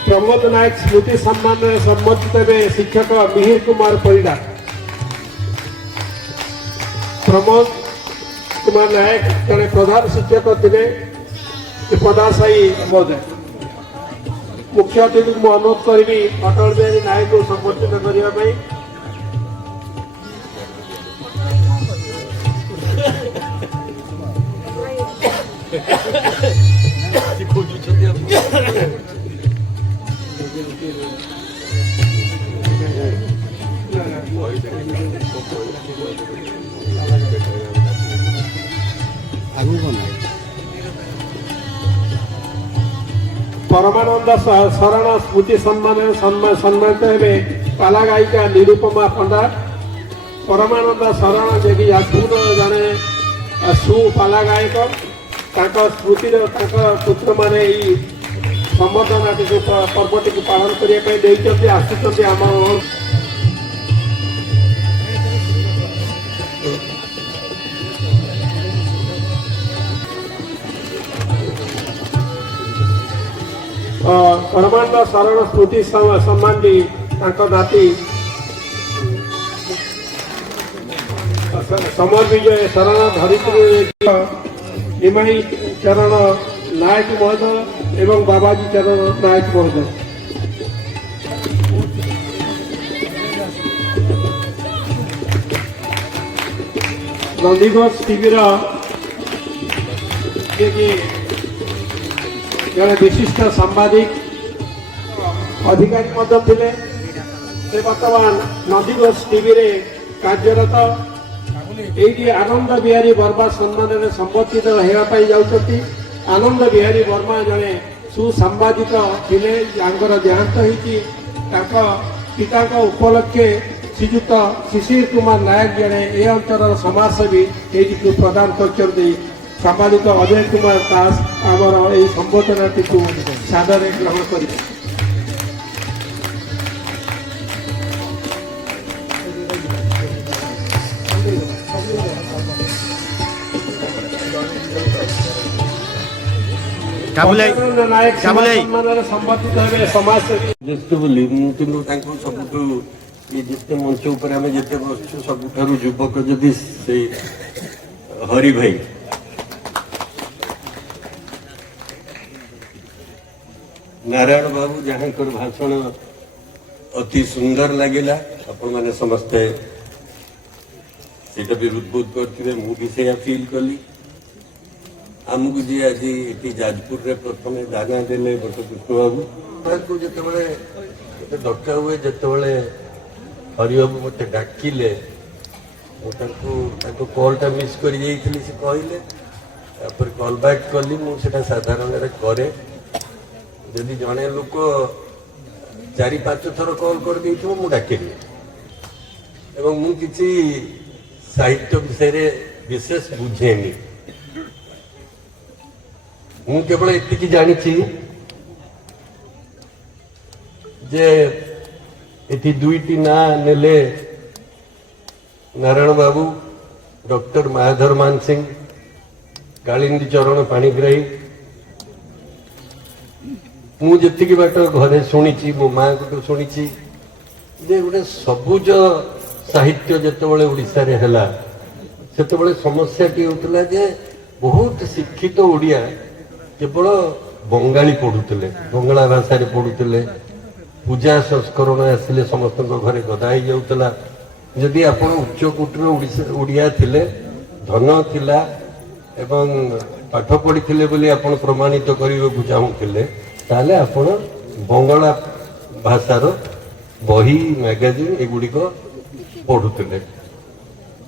प्रमोद नायक स्मृति सम्मान सम्मानित हे शिक्षक मिहिर कुमार परिड़ा प्रमोद कुमार नायक जड़े प्रधान शिक्षक थे पदाशाही महोदय मुख्य अतिथि को अनुरोध करी अटल बिहारी नायक को सम्बर्धित करने परमानंद शरण स्मृति सम्मानित हे पाला गायिका निरुपमा पंडा परमानंद शरण जे कि याजपुर जड़े सुपाला गायक स्मृति पुत्र मैंने संबर्धना पर्व टी पालन करने आसुँच आम परमानंद शरण स्मृति सम्मान नाती समर विजय शरण धरित्री निमाई चरण नायक महोदय एवं बाबाजी चरण नायक महोदय नंदीघोष टीवी जड़े विशिष्ट सांबादिक अधिकारी थे बर्तमान नंदीघोष टीवी कार्यरत ये आनंद बिहारी वर्मा सम्मान में संबर्धित होगापी जाऊँगी आनंद बिहारी वर्मा जड़े सुसांबादिक थे देहांत होती पिता उपलक्षे ଶ୍ରୀଯୁକ୍ତ ଶିଶିର କୁମାର ନାୟକ ଜଣେ ଏ ଅଞ୍ଚଳର ସମାଜସେବୀ ଏଇଟିକୁ ପ୍ରଦାନ କରିଛନ୍ତି। ସାମ୍ବାଦିକ ଅଜୟ କୁମାର ଦାସ ଆମର ଏହି ସମ୍ବର୍ଦ୍ଧନାଟିକୁ ସାଦରେ ଗ୍ରହଣ କରିବେ। ନାୟକ ସମ୍ମାନରେ ସମ୍ବର୍ଦ୍ଧିତ ହେବେ ସମାଜସେବୀ। ଯେତେ ବୋଲି ମୁଁ କିନ୍ତୁ ତାଙ୍କୁ ସବୁଠୁ ଯେତେ ମଞ୍ଚ ଉପରେ ଆମେ ଯେତେ ବସୁଛୁ ସବୁଠାରୁ ଯୁବକ ଯଦି ସେଇ ହରି ଭାଇ ନାରାୟଣ ବାବୁ ଯାହାଙ୍କର ଭାଷଣ ଅତି ସୁନ୍ଦର ଲାଗିଲା। ଆପଣମାନେ ସମସ୍ତେ ସେଇଟା ବି ହୃଦବୋଧ କରିଥିବେ, ମୁଁ ବି ସେଇଆ ଫିଲ୍ କଲି। ଆମକୁ ଯିଏ ଆଜି ଏଠି ଯାଜପୁରରେ ପ୍ରଥମେ ଦାନା ଦେଲେ ବଟକୃଷ୍ଣ ବାବୁ, ତାଙ୍କୁ ଯେତେବେଳେ ମୋତେ ଡକା ହୁଏ, ଯେତେବେଳେ ହରିବାବୁ ମୋତେ ଡାକିଲେ ମୁଁ ତାଙ୍କ କଲ୍ଟା ମିସ୍ କରି ଯାଇଥିଲି। ସେ କହିଲେ, ତାପରେ କଲ୍ ବ୍ୟାକ୍ କଲି। ମୁଁ ସେଇଟା ସାଧାରଣରେ କରେ। ଯଦି ଜଣେ ଲୋକ 4-5 ଥର କଲ୍ କରିଦେଇଥିବ ମୁଁ ଡାକିନି। ଏବଂ ମୁଁ କିଛି ସାହିତ୍ୟ ବିଷୟରେ ବିଶେଷ ବୁଝେନି। ମୁଁ କେବଳ ଏତିକି ଜାଣିଛି ଯେ ଏଠି 2ଟି ନାଁ ନେଲେ ନାରାୟଣ ବାବୁ, ଡକ୍ଟର ମାୟାଧର ମାନସିଂ, କାଳିନ୍ଦୀ ଚରଣ ପାଣିଗ୍ରାହୀ। ମୁଁ ଯେତିକି ବାଟ ଘରେ ଶୁଣିଛି, ମୋ ମାଆଙ୍କଠୁ ଶୁଣିଛି ଯେ ଗୋଟେ ସବୁଜ ସାହିତ୍ୟ ଯେତେବେଳେ ଓଡ଼ିଶାରେ ହେଲା ସେତେବେଳେ ସମସ୍ୟାଟି ହେଉଥିଲା ଯେ ବହୁତ ଶିକ୍ଷିତ ଓଡ଼ିଆ କେବଳ ବଙ୍ଗାଳୀ ପଢୁଥିଲେ, ବଙ୍ଗଳା ଭାଷାରେ ପଢୁଥିଲେ। ପୂଜା ସଂସ୍କରଣ ଆସିଲେ ସମସ୍ତଙ୍କ ଘରେ ଗଦା ହେଇଯାଉଥିଲା। ଯଦି ଆପଣ ଉଚ୍ଚ କୋଟିର ଓଡ଼ିଆ ଥିଲେ, ଧନ ଥିଲା ଏବଂ ପାଠ ପଢିଥିଲେ ବୋଲି ଆପଣ ପ୍ରମାଣିତ କରିବାକୁ ଚାହୁଁଥିଲେ, ତାହେଲେ ଆପଣ ବଙ୍ଗଳା ଭାଷାର ବହି, ମ୍ୟାଗାଜିନ୍ ଏଗୁଡ଼ିକ ପଢୁଥିଲେ।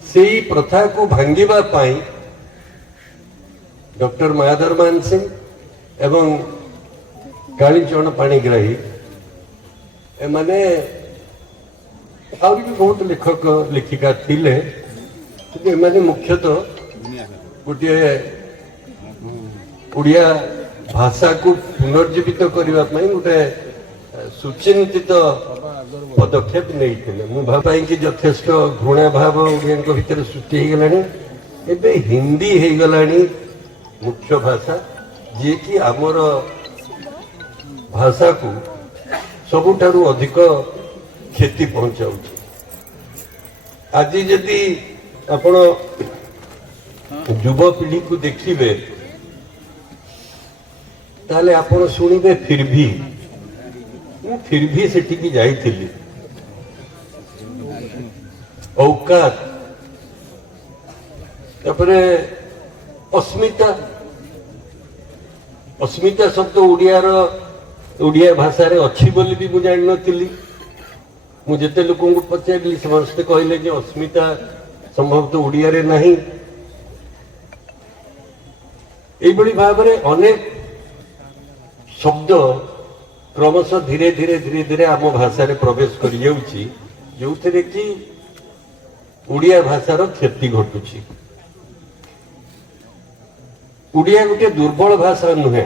ସେଇ ପ୍ରଥାକୁ ଭାଙ୍ଗିବା ପାଇଁ ଡକ୍ଟର ମାୟାଧର ମାନସିଂ ଏବଂ କାଳିଚରଣ ପାଣିଗ୍ରାହୀ ଏମାନେ ଆହୁରି ବି ବହୁତ ଲେଖକ ଲେଖିକା ଥିଲେ, କିନ୍ତୁ ଏମାନେ ମୁଖ୍ୟତଃ ଗୋଟିଏ ଓଡ଼ିଆ ଭାଷାକୁ ପୁନର୍ଜୀବିତ କରିବା ପାଇଁ ଗୋଟେ ସୁଚିନ୍ତିତ ପଦକ୍ଷେପ ନେଇଥିଲେ। ମୁଁ ଭାବିକି ଯଥେଷ୍ଟ ଘୃଣା ଭାବ ଓଡ଼ିଆଙ୍କ ଭିତରେ ସୃଷ୍ଟି ହେଇଗଲାଣି। ଏବେ ହିନ୍ଦୀ ହେଇଗଲାଣି ମୁଖ୍ୟ ଭାଷା, ଯିଏକି ଆମର ଭାଷାକୁ ସବୁଠାରୁ ଅଧିକ କ୍ଷତି ପହଞ୍ଚାଉଛି। ଆଜି ଯଦି ଆପଣ ଯୁବପିଢ଼ିକୁ ଦେଖିବେ ତାହେଲେ ଆପଣ ଶୁଣିବେ ଫିରଭି। ମୁଁ ଫିରଭି ସେଠିକି ଯାଇଥିଲି। ଔକାତ, ତାପରେ ଅସ୍ମିତା। ଅସ୍ମିତା ଶବ୍ଦ ଓଡ଼ିଆ ଭାଷାରେ ଅଛି ବୋଲି ବି ମୁଁ ଜାଣିନଥିଲି। ମୁଁ ଯେତେ ଲୋକଙ୍କୁ ପଚାରିଲି ସମସ୍ତେ କହିଲେ ଯେ ଅସ୍ମିତା ସମ୍ଭବତଃ ଓଡ଼ିଆରେ ନାହିଁ। এইভাবে ভাবে অনেক শব্দ ক্রমশ ধীরে ধীরে ধীরে ধীরে আম ভাষার প্রবেশ করে যাচ্ছি, যে কি ওড়িয়া ভাষার ক্ষতি ঘটুছি। ওড়িয়া গোটে দুর্বল ভাষা নুহে,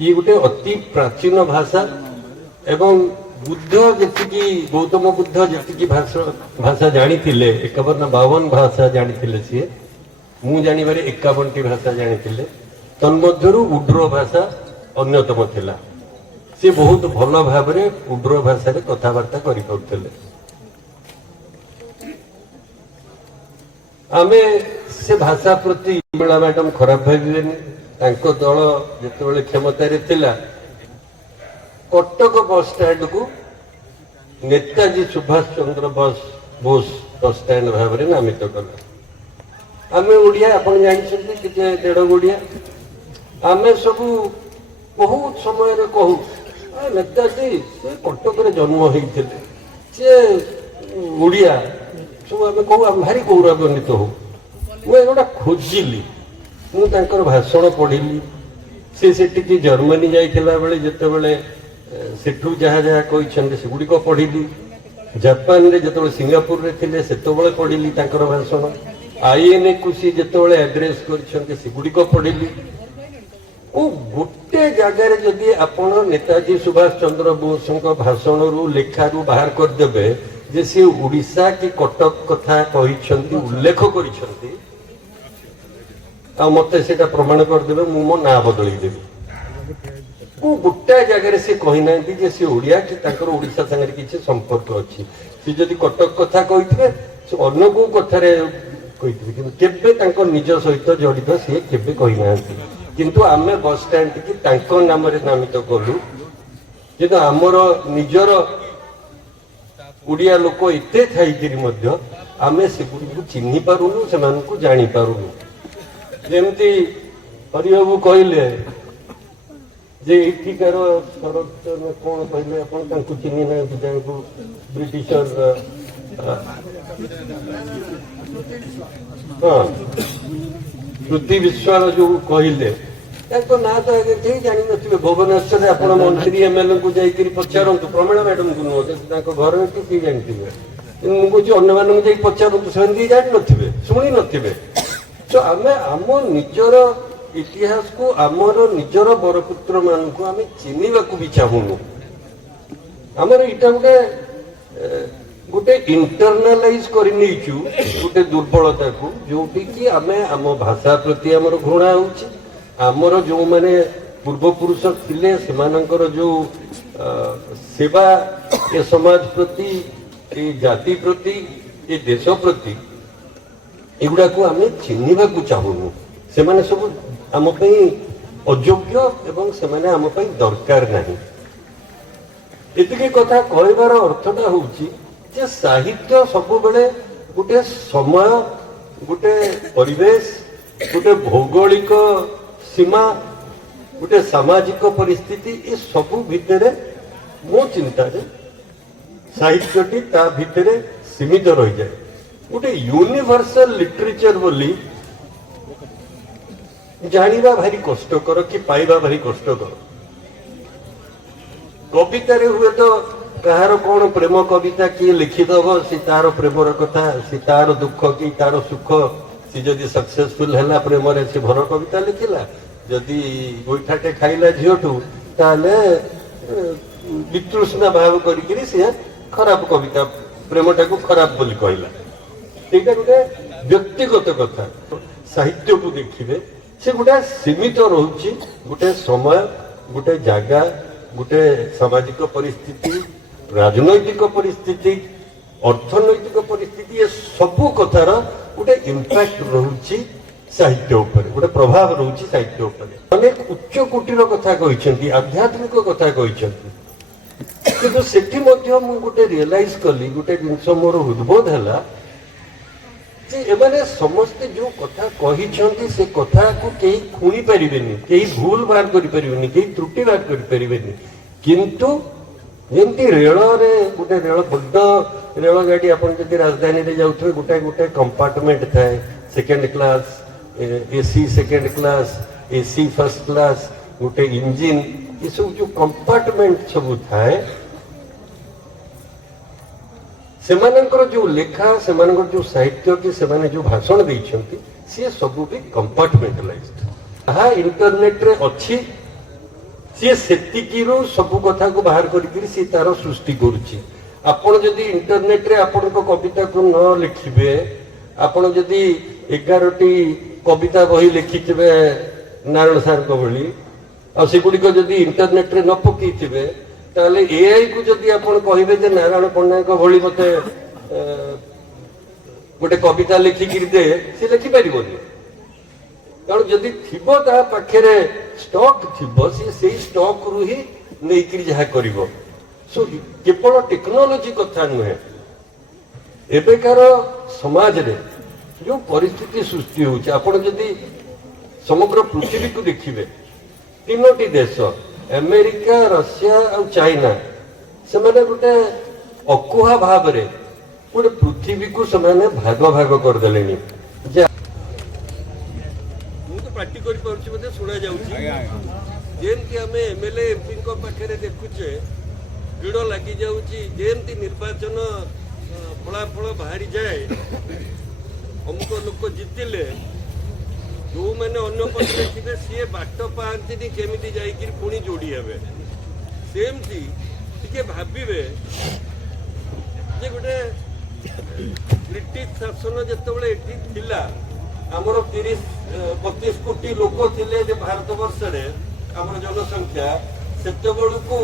ইয়ে গোটে অতি প্রাচীন ভাষা এবং বুদ্ধ যেতিকি গৌতম বুদ্ধ যেতিকি ভাষা জানিলে 51 ভাষা জানিলে সিଏ, ମୁଁ ଜାଣିବାରେ 51ଟି ଭାଷା ଜାଣିଥିଲେ। ତନ୍ମଧ୍ୟରୁ ଉଡ୍ର ଭାଷା ଅନ୍ୟତମ ଥିଲା। ସେ ବହୁତ ଭଲ ଭାବରେ ଉଡ୍ର ଭାଷାରେ କଥାବାର୍ତ୍ତା କରିପାରୁଥିଲେ। ଆମେ ସେ ଭାଷା ପ୍ରତି ମୀଳା ମ୍ୟାଡାମ ଖରାପ ଭାବିବେନି। ତାଙ୍କ ଦଳ ଯେତେବେଳେ କ୍ଷମତାରେ ଥିଲା, Cuttack bus ଷ୍ଟାଣ୍ଡକୁ Netaji Subhash Chandra Bose bus stand ଭାବରେ ନାମିତ କଲା। ଆମେ ଓଡ଼ିଆ, ଆପଣ ଜାଣିଛନ୍ତି କେତେ ଦେଢ଼ ଓଡ଼ିଆ। ଆମେ ସବୁ ବହୁତ ସମୟରେ କହୁ ନେତାଜୀ ସେ କଟକରେ ଜନ୍ମ ହେଇଥିଲେ, ସେ ଓଡ଼ିଆ, ସବୁ ଆମେ କହୁ, ଆମେ ଭାରି ଗୌରବାନ୍ୱିତ ହଉ। ମୁଁ ଏଗୁଡ଼ା ଖୋଜିଲି, ମୁଁ ତାଙ୍କର ଭାଷଣ ପଢ଼ିଲି। ସେ ସେଠିକି ଜର୍ମାନୀ ଯାଇଥିଲା ବେଳେ ଯେତେବେଳେ ସେଠୁ ଯାହା ଯାହା କହିଛନ୍ତି ସେଗୁଡ଼ିକ ପଢ଼ିଲି। ଜାପାନ ରେ ଯେତେବେଳେ ସିଙ୍ଗାପୁର ରେ ଥିଲେ ସେତେବେଳେ ପଢିଲି ତାଙ୍କର ଭାଷଣ, ଆଇଏନଏ କୁ ସି ଯେତେବେଳେ ଆଡ୍ରେସ କରିଛନ୍ତି ସେଗୁଡିକ ପଢିଲି। ଓ ଗୋଟେ ଜାଗାରେ ଯଦି ଆପଣ ନେତାଜୀ ସୁଭାଷ ଚନ୍ଦ୍ର ବୋଷଙ୍କ ଭାଷଣରୁ ଲେଖାରୁ ବାହାର କରିଦେବେ ଯେ ସେ ଓଡ଼ିଶା କି କଟକ କଥା କହିଛନ୍ତି, ଉଲ୍ଲେଖ କରିଛନ୍ତି, ଆଉ ମତେ ସେଇଟା ପ୍ରମାଣ କରିଦେବେ, ମୁଁ ମୋ ନାଁ ବଦଳେଇଦେବି। ମୁଁ ଗୋଟାଏ ଜାଗାରେ ସେ କହିନାହାନ୍ତି ଯେ ସେ ଓଡ଼ିଆ କି ତାଙ୍କର ଓଡ଼ିଶା ସାଙ୍ଗରେ କିଛି ସମ୍ପର୍କ ଅଛି। ସେ ଯଦି କଟକ କଥା କହିଥିବେ ସେ ଅନ୍ୟ କୋଉ କଥାରେ କହିଥିବେ, କିନ୍ତୁ କେବେ ତାଙ୍କ ନିଜ ସହିତ ଜଡ଼ିତ ସିଏ କେବେ କହିନାହାନ୍ତି। କିନ୍ତୁ ଆମେ ବସଷ୍ଟାଣ୍ଡ କି ତାଙ୍କ ନାମରେ ନାମିତ କଲୁ, କିନ୍ତୁ ଆମର ନିଜର ଓଡ଼ିଆ ଲୋକ ଏତେ ଥାଇକିରି ମଧ୍ୟ ଆମେ ସେଗୁଡ଼ିକୁ ଚିହ୍ନି ପାରୁନୁ, ସେମାନଙ୍କୁ ଜାଣିପାରୁନୁ। ଯେମିତି ହରିବାବୁ କହିଲେ ଯେ ଏଠିକାର କଣ କହିଲେ ଆପଣ ତାଙ୍କୁ ଚିହ୍ନି ନାହାନ୍ତି, ଯାହାକୁ ବ୍ରିଟିଶର ହଁ ପୃଥ୍ୱୀ ବିଶ୍ୱାଳ ଯୋଉ କହିଲେ ତାଙ୍କ ନାଁ ତ ଆଗେ କେହି ଜାଣିନଥିବେ। ଭୁବନେଶ୍ୱରରେ ଆପଣ ମନ୍ତ୍ରୀ ଏମଏଲଏ ଙ୍କୁ ଯାଇକରି ପଚାରନ୍ତୁ, ପ୍ରମିଳା ମ୍ୟାଡମଙ୍କୁ ନୁହଁ, ତାଙ୍କ ଘର ଏଠି କିଏ ଜାଣିଥିବେ। ମୁଁ କହୁଛି ଅନ୍ୟମାନଙ୍କୁ ଯାଇ ପଚାରନ୍ତୁ, ସେମାନେ ବି ଜାଣିନଥିବେ, ଶୁଣି ନଥିବେ। ତ ଆମେ ଆମ ନିଜର ଇତିହାସକୁ, ଆମର ନିଜର ବରପୁତ୍ର ମାନଙ୍କୁ ଆମେ ଚିହ୍ନିବାକୁ ବି ଚାହୁଁନୁ। ଆମର ଏଇଟା ଗୋଟେ ଇଣ୍ଟରନାଲାଇଜ କରିନେଇଛୁ ଗୋଟେ ଦୁର୍ବଳତାକୁ, ଯୋଉଠି କି ଆମେ ଆମ ଭାଷା ପ୍ରତି ଆମର ଘୃଣା ହଉଛି, ଆମର ଯୋଉମାନେ ପୂର୍ବପୁରୁଷ ଥିଲେ ସେମାନଙ୍କର ଯୋଉ ସେବା ଏ ସମାଜ ପ୍ରତି, ଏ ଜାତି ପ୍ରତି, ଏ ଦେଶ ପ୍ରତି, ଏଗୁଡାକୁ ଆମେ ଚିହ୍ନିବାକୁ ଚାହୁଁନୁ। ସେମାନେ ସବୁ ଆମ ପାଇଁ ଅଯୋଗ୍ୟ ଏବଂ ସେମାନେ ଆମ ପାଇଁ ଦରକାର ନାହିଁ। ଏତିକି କଥା କହିବାର ଅର୍ଥଟା ହଉଛି ଯେ ସାହିତ୍ୟ ସବୁବେଳେ ଗୋଟେ ସମୟ, ଗୋଟେ ପରିବେଶ, ଗୋଟେ ଭୌଗୋଳିକ ସୀମା, ଗୋଟେ ସାମାଜିକ ପରିସ୍ଥିତି, ଏ ସବୁ ଭିତରେ ମୋ ଚିନ୍ତାରେ ସାହିତ୍ୟଟି ତା ଭିତରେ ସୀମିତ ରହିଯାଏ। ଗୋଟେ ୟୁନିଭର୍ସାଲ ଲିଟରେଚର ବୋଲି ଜାଣିବା ଭାରି କଷ୍ଟକର କି ପାଇବା ଭାରି କଷ୍ଟକର। କବିତାରେ ହୁଏତ କାହାର କଣ ପ୍ରେମ କବିତା କିଏ ଲେଖିଦବ, ସେ ତାର ପ୍ରେମର କଥା, ସେ ତାର ଦୁଃଖ କି ତାର ସୁଖ, ସେ ଯଦି ସକ୍ସେସଫୁଲ ହେଲା ପ୍ରେମରେ ସେ ଭଲ କବିତା ଲେଖିଲା, ଯଦି ଗୋଇଠାଟେ ଖାଇଲା ଝିଅଠୁ ତାହେଲେ ବିତୃଷ୍ଣା ଭାବ କରିକିରି ସେ ଖରାପ କବିତା, ପ୍ରେମଟାକୁ ଖରାପ ବୋଲି କହିଲା। ସେଇଟା ଗୋଟେ ବ୍ୟକ୍ତିଗତ କଥା। ସାହିତ୍ୟକୁ ଦେଖିବେ ସେ ଗୋଟେ ସୀମିତ ରହୁଛି, ଗୋଟେ ସମୟ, ଗୋଟେ ଜାଗା, ଗୋଟେ ସାମାଜିକ ପରିସ୍ଥିତି, ରାଜନୈତିକ ପରିସ୍ଥିତି, ଅର୍ଥନୈତିକ ପରିସ୍ଥିତି, ଏ ସବୁ କଥାର ଗୋଟେ ଇମ୍ପାକ୍ଟ ରହୁଛି ସାହିତ୍ୟ ଉପରେ, ଗୋଟେ ପ୍ରଭାବ ରହୁଛି ସାହିତ୍ୟ ଉପରେ। ଅନେକ ଉଚ୍ଚ କୋଟିର କଥା କହିଛନ୍ତି, ଆଧ୍ୟାତ୍ମିକ କଥା କହିଛନ୍ତି, କିନ୍ତୁ ସେଠି ମଧ୍ୟ ମୁଁ ଗୋଟେ ରିଏଲାଇଜ କଲି, ଗୋଟେ ଜିନିଷ ମୋର ହୃଦବୋଧ ହେଲା ଯେ ଏମାନେ ସମସ୍ତେ ଯୋଉ କଥା କହିଛନ୍ତି ସେ କଥାକୁ କେହି ଖୁଣି ପାରିବେନି, କେହି ଭୁଲ ବାହାର କରିପାରିବେନି, କେହି ତ୍ରୁଟି ବାହାର କରିପାରିବେନି। କିନ୍ତୁ ଯେମିତି ରେଳରେ ଗୋଟେ ବଡ ରେଳ ଗାଡି, ଆପଣ ଯଦି ରାଜଧାନୀରେ ଯାଉଥିବେ ଗୋଟାଏ ଗୋଟାଏ କମ୍ପାର୍ଟମେଣ୍ଟ ଥାଏ, second class, AC second class, AC first class, ଗୋଟେ ଇଞ୍ଜିନ, ଏସବୁ ଯୋଉ କମ୍ପାର୍ଟମେଣ୍ଟ ସବୁ ଥାଏ, ସେମାନଙ୍କର ଯୋଉ ଲେଖା, ସେମାନଙ୍କର ଯୋଉ ସାହିତ୍ୟ କି ସେମାନେ ଯୋଉ ଭାଷଣ ଦେଇଛନ୍ତି, ସିଏ ସବୁ ବି କମ୍ପାର୍ଟମେଣ୍ଟାଲାଇଜଡ। ତାହା ଇଣ୍ଟରନେଟରେ ଅଛି, ସିଏ ସେତିକିରୁ ସବୁ କଥାକୁ ବାହାର କରିକିରି ସିଏ ତାର ସୃଷ୍ଟି କରୁଛି। ଆପଣ ଯଦି ଇଣ୍ଟରନେଟରେ ଆପଣଙ୍କ କବିତାକୁ ନ ଲେଖିବେ, ଆପଣ ଯଦି 11ଟି କବିତା ବହି ଲେଖିଥିବେ ନାରାୟଣ ସାରଙ୍କ ଭଳି, ଆଉ ସେଗୁଡିକ ଯଦି ଇଣ୍ଟରନେଟରେ ନ ପକେଇଥିବେ, ତାହେଲେ ଏଆଇ କୁ ଯଦି ଆପଣ କହିବେ ଯେ ନାରାୟଣ ପଟ୍ଟନାୟକ ଭଳି ମତେ ଗୋଟେ କବିତା ଲେଖିକିରି ଦେ, ସେ ଲେଖିପାରିବନି। କାରଣ ଯଦି ଥିବ ତା ପାଖରେ ଷ୍ଟକ୍ ଥିବ, ସିଏ ସେଇ ଷ୍ଟକ୍ ରୁ ହିଁ ନେଇକିରି ଯାହା କରିବ। କେବଳ ଟେକ୍ନୋଲୋଜି କଥା ନୁହେଁ, ଏବେକାର ସମାଜରେ ଯୋଉ ପରିସ୍ଥିତି ସୃଷ୍ଟି ହଉଛି, ଆପଣ ଯଦି ସମଗ୍ର ପୃଥିବୀକୁ ଦେଖିବେ, 3ଟି ଦେଶ ଆମେରିକା, ରଷିଆ ଆଉ ଚାଇନା, ସେମାନେ ଗୋଟେ ଅକୁହା ଭାବରେ ଗୋଟେ ପୃଥିବୀକୁ ସେମାନେ ଭାଗ ଭାଗ କରିଦେଲେଣି। ମୁଁ ତ ପାର୍ଟି କରିପାରୁଛି, ବୋଧେ ଶୁଣା ଯାଉଛି। ଯେମିତି ଆମେ ଏମଏଲଏ ଏମପିଙ୍କ ପାଖରେ ଦେଖୁଛେ ଭିଡ଼ ଲାଗିଯାଉଛି। ଯେମିତି ନିର୍ବାଚନ ଫଳାଫଳ ବାହାରି ଯାଏ, ଅମୁକ ଲୋକ ଜିତିଲେ, ଯେଉଁମାନେ ଅନ୍ୟ ପଟରେ ଥିବେ ସିଏ ବାଟ ପାଆନ୍ତିନି କେମିତି ଯାଇକିରି ପୁଣି ଯୋଡ଼ି ହେବେ। ସେମିତି ଟିକେ ଭାବିବେ ଯେ ଗୋଟେ ବ୍ରିଟିଶ ଶାସନ ଯେତେବେଳେ ଏଠି ଥିଲା, ଆମର 30-32 କୋଟି ଲୋକ ଥିଲେ ଯେ ଭାରତବର୍ଷରେ ଆମର ଜନସଂଖ୍ୟା, ସେତେବେଳକୁ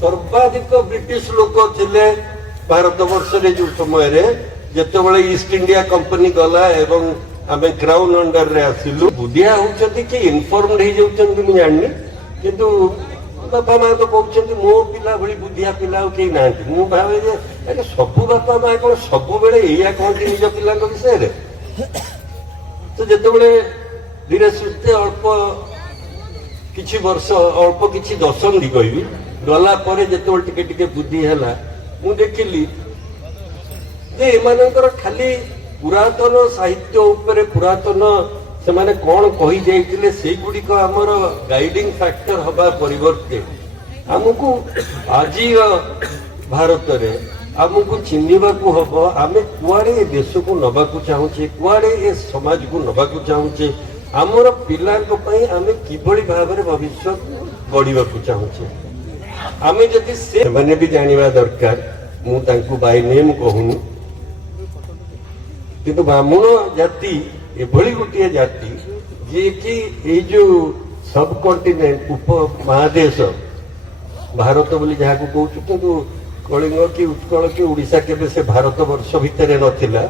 ସର୍ବାଧିକ ବ୍ରିଟିଶ ଲୋକ ଥିଲେ ଭାରତବର୍ଷରେ। ଯେଉଁ ସମୟରେ ଯେତେବେଳେ ଇଷ୍ଟ ଇଣ୍ଡିଆ କମ୍ପାନୀ ଗଲା ଏବଂ ଆମେ କ୍ରାଉନ ଅଣ୍ଡରରେ ଆସିଲୁ, ବୁଦ୍ଧିଆ ହଉଛନ୍ତି କି ଇନଫର୍ମଡ ହେଇଯାଉଛନ୍ତି ମୁଁ ଜାଣିନି, କିନ୍ତୁ ବାପା ମା ତ କହୁଛନ୍ତି ମୋ ପିଲା ଭଳି ବୁଦ୍ଧିଆ ପିଲା ଆଉ କେହି ନାହାନ୍ତି। ମୁଁ ଭାବେ ଯେ ଆରେ ସବୁ ବାପା ମା କଣ ସବୁବେଳେ ଏଇଆ କହନ୍ତି ନିଜ ପିଲାଙ୍କ ବିଷୟରେ? ତ ଯେତେବେଳେ ଧୀରେ ସୁସ୍ଥେ ଅଳ୍ପ କିଛି ବର୍ଷ, ଅଳ୍ପ କିଛି ଦଶନ୍ଧି କହିବି ଗଲା ପରେ ଯେତେବେଳେ ଟିକେ ଟିକେ ବୁଦ୍ଧି ହେଲା, ମୁଁ ଦେଖିଲି ଯେ ଏମାନଙ୍କର ଖାଲି ପୁରାତନ ସାହିତ୍ୟ ଉପରେ, ପୁରାତନ ସେମାନେ କଣ କହି ଯାଇଥିଲେ ସେଇଗୁଡ଼ିକ ଆମର ଗାଇଡିଂ ଫ୍ୟାକ୍ଟର ହବା ପରିବର୍ତ୍ତେ ଆମକୁ ଆଜିର ଭାରତରେ ଆମକୁ ଚିହ୍ନିବାକୁ ହବ ଆମେ କୁଆଡେ ଏ ଦେଶକୁ ନବାକୁ ଚାହୁଁଛେ, କୁଆଡେ ଏ ସମାଜକୁ ନବାକୁ ଚାହୁଁଛେ, ଆମର ପିଲାଙ୍କ ପାଇଁ ଆମେ କିଭଳି ଭାବରେ ଭବିଷ୍ୟତ ଗଢିବାକୁ ଚାହୁଁଛେ। ଆମେ ଯଦି ସେମାନେ ବି ଜାଣିବା ଦରକାର, ମୁଁ ତାଙ୍କୁ ବାଇ ନେମ୍ କହୁନି, କିନ୍ତୁ ବ୍ରାହ୍ମଣ ଜାତି ଏଭଳି ଗୋଟିଏ ଜାତି ଯିଏକି ଏଇ ଯୋଉ ସବକଣ୍ଟିନେଣ୍ଟ ଉପମହାଦେଶ ଭାରତ ବୋଲି ଯାହାକୁ କହୁଛୁ, କିନ୍ତୁ କଳିଙ୍ଗ କି ଉତ୍କଳ କି ଓଡ଼ିଶା କେବେ ସେ ଭାରତ ବର୍ଷ ଭିତରେ ନଥିଲା।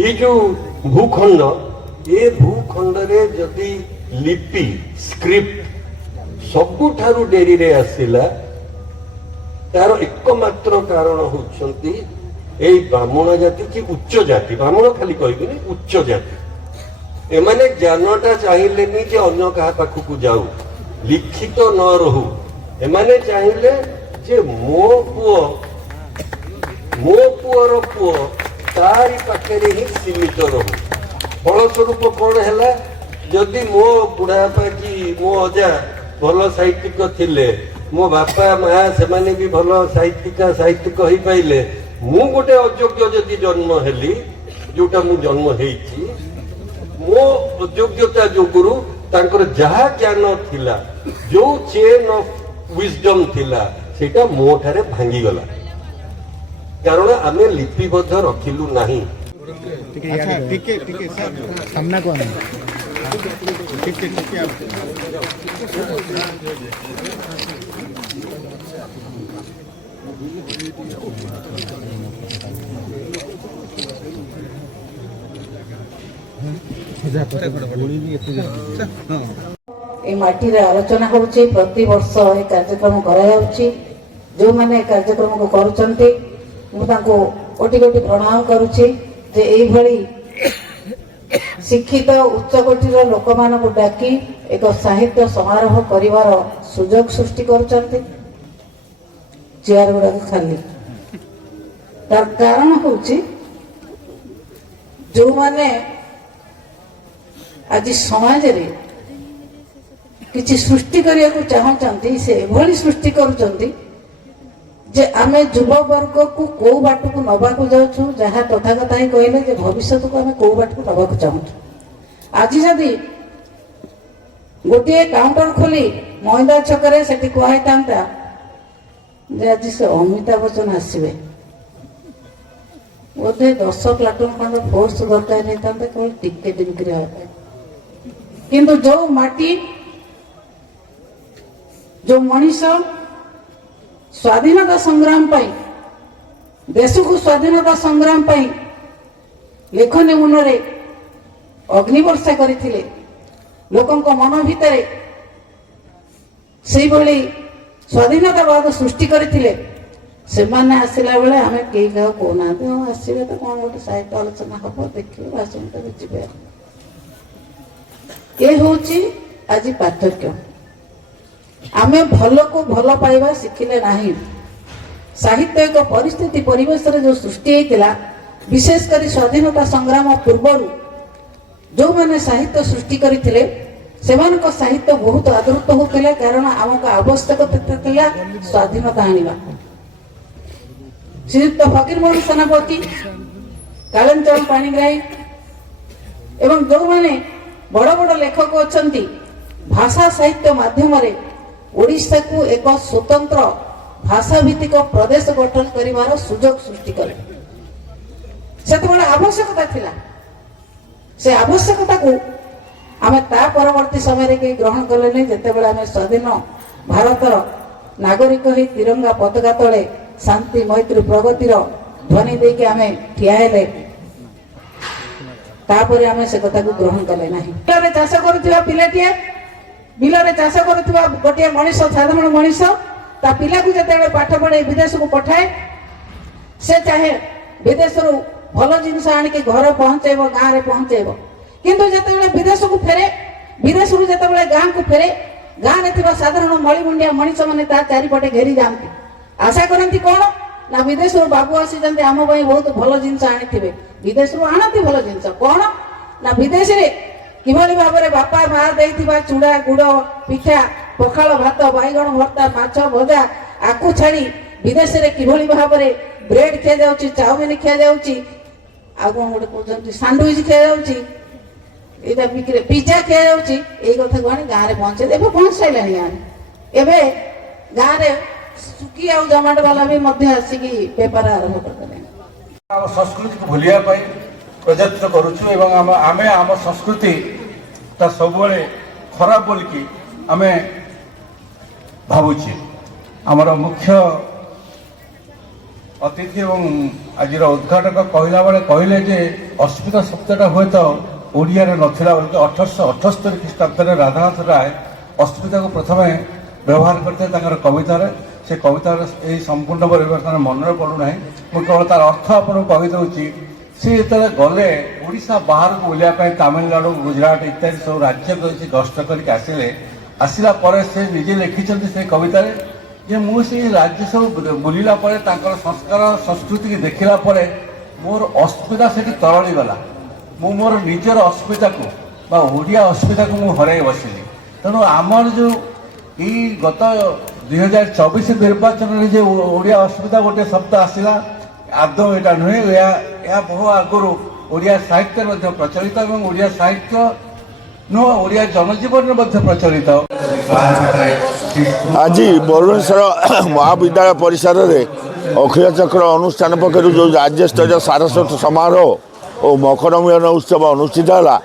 ଏଇ ଯୋଉ ଭୂଖଣ୍ଡ, ଏ ଭୂଖଣ୍ଡରେ ଯଦି ଲିପି ସ୍କ୍ରିପ୍ଟ ସବୁଠାରୁ ଡେରିରେ ଆସିଲା, ତାର ଏକମାତ୍ର କାରଣ ହଉଛନ୍ତି ଏଇ ବ୍ରାହ୍ମଣ ଜାତି କି ଉଚ୍ଚ ଜାତି। ବ୍ରାହ୍ମଣ ଖାଲି କହିବିନି, ଉଚ୍ଚ ଜାତି। ଏମାନେ ଜ୍ଞାନଟା ଚାହିଁଲେନି ଯେ ଅନ୍ୟ କାହା ପାଖକୁ ଯାଉ, ଲିଖିତ ନ ରହୁ। ଏମାନେ ଚାହିଁଲେ ଯେ ମୋ ପୁଅର ପୁଅ ତାରି ପାଖରେ ହିଁ ସୀମିତ ରହୁ। ଫଳସ୍ୱରୂପ କଣ ହେଲା, ଯଦି ମୋ ବୁଢାବାପା କି ମୋ ଅଜା ଭଲ ସାହିତ୍ୟିକ ଥିଲେ, ମୋ ବାପା ମା ସେମାନେ ବି ଭଲ ସାହିତ୍ୟିକ ହେଇପାଇଲେ, ମୁଁ ଗୋଟେ ଅଯୋଗ୍ୟ ଯଦି ଜନ୍ମ ହେଲି, ଯୋଉଟା ମୁଁ ଜନ୍ମ ହେଇଛି, ମୋ ଅଯୋଗ୍ୟତା ଯୋଗୁରୁ ତାଙ୍କର ଯାହା ଜ୍ଞାନ ଥିଲା, ଯୋଉ ଚେନ୍ ଅଫ ୱିଜଡମ ଥିଲା, ସେଇଟା ମୋ ଠାରେ ଭାଙ୍ଗିଗଲା, କାରଣ ଆମେ ଲିପିବଦ୍ଧ ରଖିଲୁ ନାହିଁ। এই মাটির আলোচনা হচ্ছে, প্রতি বর্ষ এই কার্যক্রম করা যাচ্ছে। যে কার্যক্রম করুচন্তি মু তাଙ୍କୁ কোটি কোটি প্রণাম করুছি যে এইভাবে শিক্ষিত উচ্চকোটির লোক মানুষ ডাকি এক সাহিত্য সমারোহ করিবার সুযোগ সৃষ্টি করুচন্তি। চেয়ার গুড়াক খালি, তার কারণ হচ্ছে যে আজ সমাজরে কিছু সৃষ্টি করা চাহুଛନ୍ତି, সে এভাবে সৃষ্টি করুଛନ୍ତି যে আমি যুববর্গକୁ কোউ বাটକୁ নবাকু যাচ্ছু, যাহা তথাকথা হি কহিলে যে ভবিষ্যতକୁ আমি কোউ বাটକୁ নবাকু চাহুଛୁ। আজি যদি গোটিয়ে কাউন্টর খোলি মহিন্দা ছকরে সেটি কুয়া হইতান্তা যে আজ সে অমিতাভ বচ্চন আসবে, বোধে 10 প্লাটুন খন্ড ফোর্স দরকার হইতান্তা কেবল টিকেট বিক্রি হওয়া পাই। কিন্তু যে মাটি, যে মଣିষ স্বাধীনতা সংগ্রাম পাই, দেশକୁ স্বাধীনতা সংগ্রাম পাই লেখনী মুନରେ অগ্নিবর্ষা କରିଥିଲେ, ଲୋକଙ୍କ ମନ ଭିତରେ ସେଇଭଳି ସ୍ୱାଧୀନତାବାଦ ସୃଷ୍ଟି କରିଥିଲେ, ସେମାନେ ଆସିଲା ବେଳେ ଆମେ କେହି କାହାକୁ କହୁନାହାନ୍ତି ହଁ ଆସିବେ ତ କଣ ଗୋଟେ ସାହିତ୍ୟ ଆଲୋଚନା ହବ, ଦେଖିବେ ଭାଷଣ ଦେବେ ଯିବେ। ଏ ହଉଛି ଆଜି ପାର୍ଥକ୍ୟ। ଆମେ ଭଲକୁ ଭଲ ପାଇବା ଶିଖିଲେ ନାହିଁ। ସାହିତ୍ୟ ଏକ ପରିସ୍ଥିତି ପରିବେଶରେ ଯୋଉ ସୃଷ୍ଟି ହେଇଥିଲା, ବିଶେଷ କରି ସ୍ୱାଧୀନତା ସଂଗ୍ରାମ ପୂର୍ବରୁ ଯୋଉମାନେ ସାହିତ୍ୟ ସୃଷ୍ଟି କରିଥିଲେ ସେମାନଙ୍କ ସାହିତ୍ୟ ବହୁତ ଆଦୃତ ହେଉଥିଲା, କାରଣ ଆମକୁ ଆବଶ୍ୟକତା ଥିଲା ସ୍ୱାଧୀନତା ଆଣିବା। ଶ୍ରୀଯୁକ୍ତ ଫକୀରମୋହନ ସେନାପତି, କାଳିଚରଣ ପାଣିଗ୍ରାହୀ ଏବଂ ଯେଉଁମାନେ ବଡ଼ ବଡ଼ ଲେଖକ ଅଛନ୍ତି ଭାଷା ସାହିତ୍ୟ ମାଧ୍ୟମରେ ଓଡ଼ିଶାକୁ ଏକ ସ୍ୱତନ୍ତ୍ର ଭାଷାଭିତ୍ତିକ ପ୍ରଦେଶ ଗଠନ କରିବାର ସୁଯୋଗ ସୃଷ୍ଟି କଲେ। ସେତେବେଳେ ଆବଶ୍ୟକତା ଥିଲା। ସେ ଆବଶ୍ୟକତାକୁ ଆମେ ତା ପରବର୍ତ୍ତୀ ସମୟରେ କେହି ଗ୍ରହଣ କଲେନି। ଯେତେବେଳେ ଆମେ ସ୍ୱାଧୀନ ଭାରତର ନାଗରିକ ହେଇ ତିରଙ୍ଗା ପତାକା ତଳେ ଶାନ୍ତି ମୈତ୍ରୀ ପ୍ରଗତିର ଧ୍ୱନି ଦେଇକି ଆମେ ଠିଆ ହେଲେ, ତାପରେ ଆମେ ସେ କଥାକୁ ଗ୍ରହଣ କଲେ ନାହିଁ। ବିଲରେ ଚାଷ କରୁଥିବା ପିଲାଟିଏ, ବିଲରେ ଚାଷ କରୁଥିବା ଗୋଟିଏ ମଣିଷ, ସାଧାରଣ ମଣିଷ ତା ପିଲାକୁ ଯେତେବେଳେ ପାଠ ପଢ଼ାଇ ବିଦେଶକୁ ପଠାଏ, ସେ ଚାହେଁ ବିଦେଶରୁ ଭଲ ଜିନିଷ ଆଣିକି ଘର ପହଞ୍ଚେଇବ, ଗାଁରେ ପହଞ୍ଚେଇବ। କିନ୍ତୁ ଯେତେବେଳେ ବିଦେଶକୁ ଫେରେ, ବିଦେଶରୁ ଯେତେବେଳେ ଗାଁକୁ ଫେରେ, ଗାଁରେ ଥିବା ସାଧାରଣ ମଳିମୁଣ୍ଡିଆ ମଣିଷ ମାନେ ତା ଚାରିପଟେ ଘେରି ଯାଆନ୍ତି। ଆଶା କରନ୍ତି କ'ଣ ନା ବିଦେଶରୁ ବାବୁ ଆସିଛନ୍ତି, ଆମ ପାଇଁ ବହୁତ ଭଲ ଜିନିଷ ଆଣିଥିବେ। ବିଦେଶରୁ ଆଣନ୍ତି ଭଲ ଜିନିଷ, କ'ଣ ନା ବିଦେଶରେ କିଭଳି ଭାବରେ ବାପା ମା ଦେଇଥିବା ଚୁଡ଼ା ଗୁଡ଼ ପିଠା, ପଖାଳ ଭାତ, ବାଇଗଣ ଭର୍ତ୍ତା, ମାଛ ଭଜା, ଆକୁ ଛାଡ଼ି ବିଦେଶରେ କିଭଳି ଭାବରେ ବ୍ରେଡ୍ ଖିଆଯାଉଛି, ଚାଉମିନ ଖିଆଯାଉଛି, ଆଉ କ'ଣ ଗୋଟେ କହୁଛନ୍ତି ସାଣ୍ଡୱିଚ ଖିଆଯାଉଛି, ଏଇଟା ବିକ୍ରି ପିଜା ଖିଆଯାଉଛି। ଏଇ କଥାକୁ ଆଣି ଗାଁରେ ପହଞ୍ଚେଇ, ଏବେ ପହଞ୍ଚି ସାରିଲାଣି ଗାଁରେ। ଏବେ ଗାଁରେ ସୁକି ଆଉ ଜମାଟ ବାଲା ବି ମଧ୍ୟ ଆସିକି ବେପାର ଆରମ୍ଭ କରିଦେଲେଣି। ଆମ ସଂସ୍କୃତିକୁ ଭୁଲିବା ପାଇଁ ପ୍ରଯତ୍ନ କରୁଛୁ ଏବଂ ଆମେ ଆମ ସଂସ୍କୃତିଟା ସବୁବେଳେ ଖରାପ ବୋଲିକି ଆମେ ଭାବୁଛେ। ଆମର ମୁଖ୍ୟ ଅତିଥି ଏବଂ ଆଜିର ଉଦ୍ଘାଟକ କହିଲା ବେଳେ କହିଲେ ଯେ ଅସ୍ମିତା ଶବ୍ଦଟା ହୁଏତ ଓଡ଼ିଆରେ ନଥିଲା, ବଲ୍କି 1878 ଖ୍ରୀଷ୍ଟାବ୍ଦରେ ରାଧାନାଥ ରାୟ ଅସ୍ମିତାକୁ ପ୍ରଥମେ ବ୍ୟବହାର କରିଥିଲେ ତାଙ୍କର କବିତାରେ। ସେ କବିତାର ଏହି ସମ୍ପୂର୍ଣ୍ଣ ପରିବର୍ତ୍ତନ ମନରେ ପଡ଼ୁନାହିଁ, ମୁଁ କେବଳ ତାର ଅର୍ଥ ଆପଣଙ୍କୁ କହିଦେଉଛି। ସେ ଯେତେବେଳେ ଗଲେ ଓଡ଼ିଶା ବାହାରକୁ ବୁଲିବା ପାଇଁ, ତାମିଲନାଡ଼ୁ, ଗୁଜରାଟ ଇତ୍ୟାଦି ସବୁ ରାଜ୍ୟକୁ ସେ ଗସ୍ତ କରିକି ଆସିଲା ପରେ ସେ ନିଜେ ଲେଖିଛନ୍ତି ସେ କବିତାରେ ଯେ ମୁଁ ସେଇ ରାଜ୍ୟ ସବୁ ବୁଲିଲା ପରେ ତାଙ୍କର ସଂସ୍କାର ସଂସ୍କୃତିକି ଦେଖିଲା ପରେ ମୋର ଅସ୍ମିତା ସେଠି ତରଳିଗଲା। ମୁଁ ମୋର ନିଜର ଅସ୍ମିତାକୁ ବା ଓଡ଼ିଆ ଅସ୍ମିତାକୁ ମୁଁ ହରାଇ ବସିଲି। ତେଣୁ ଆମର ଯେଉଁ ଏଇ ଗତ 2024 ନିର୍ବାଚନରେ ଯେ ଓଡ଼ିଆ ଅସ୍ମିତା ଗୋଟିଏ ଶବ୍ଦ ଆସିଲା, ଆଦୌ ଏଇଟା ନୁହେଁ। ଏହା ବହୁ ଆଗରୁ ଓଡ଼ିଆ ସାହିତ୍ୟରେ ମଧ୍ୟ ପ୍ରଚଳିତ ଏବଂ ଓଡ଼ିଆ ସାହିତ୍ୟ ନୁହଁ, ଓଡ଼ିଆ ଜନଜୀବନରେ ମଧ୍ୟ ପ୍ରଚଳିତ। ଆଜି ବରୁଣେଶ୍ୱର ମହାବିଦ୍ୟାଳୟ ପରିସରରେ ଅଖିଳ ଚକ୍ର ଅନୁଷ୍ଠାନ ପକ୍ଷରୁ ଯେଉଁ ରାଜ୍ୟସ୍ତରୀୟ ସାରସ୍ୱତ ସମାରୋହ ଓ ମକର ମିଳନ ଉତ୍ସବ ଅନୁଷ୍ଠିତ ହେଲା,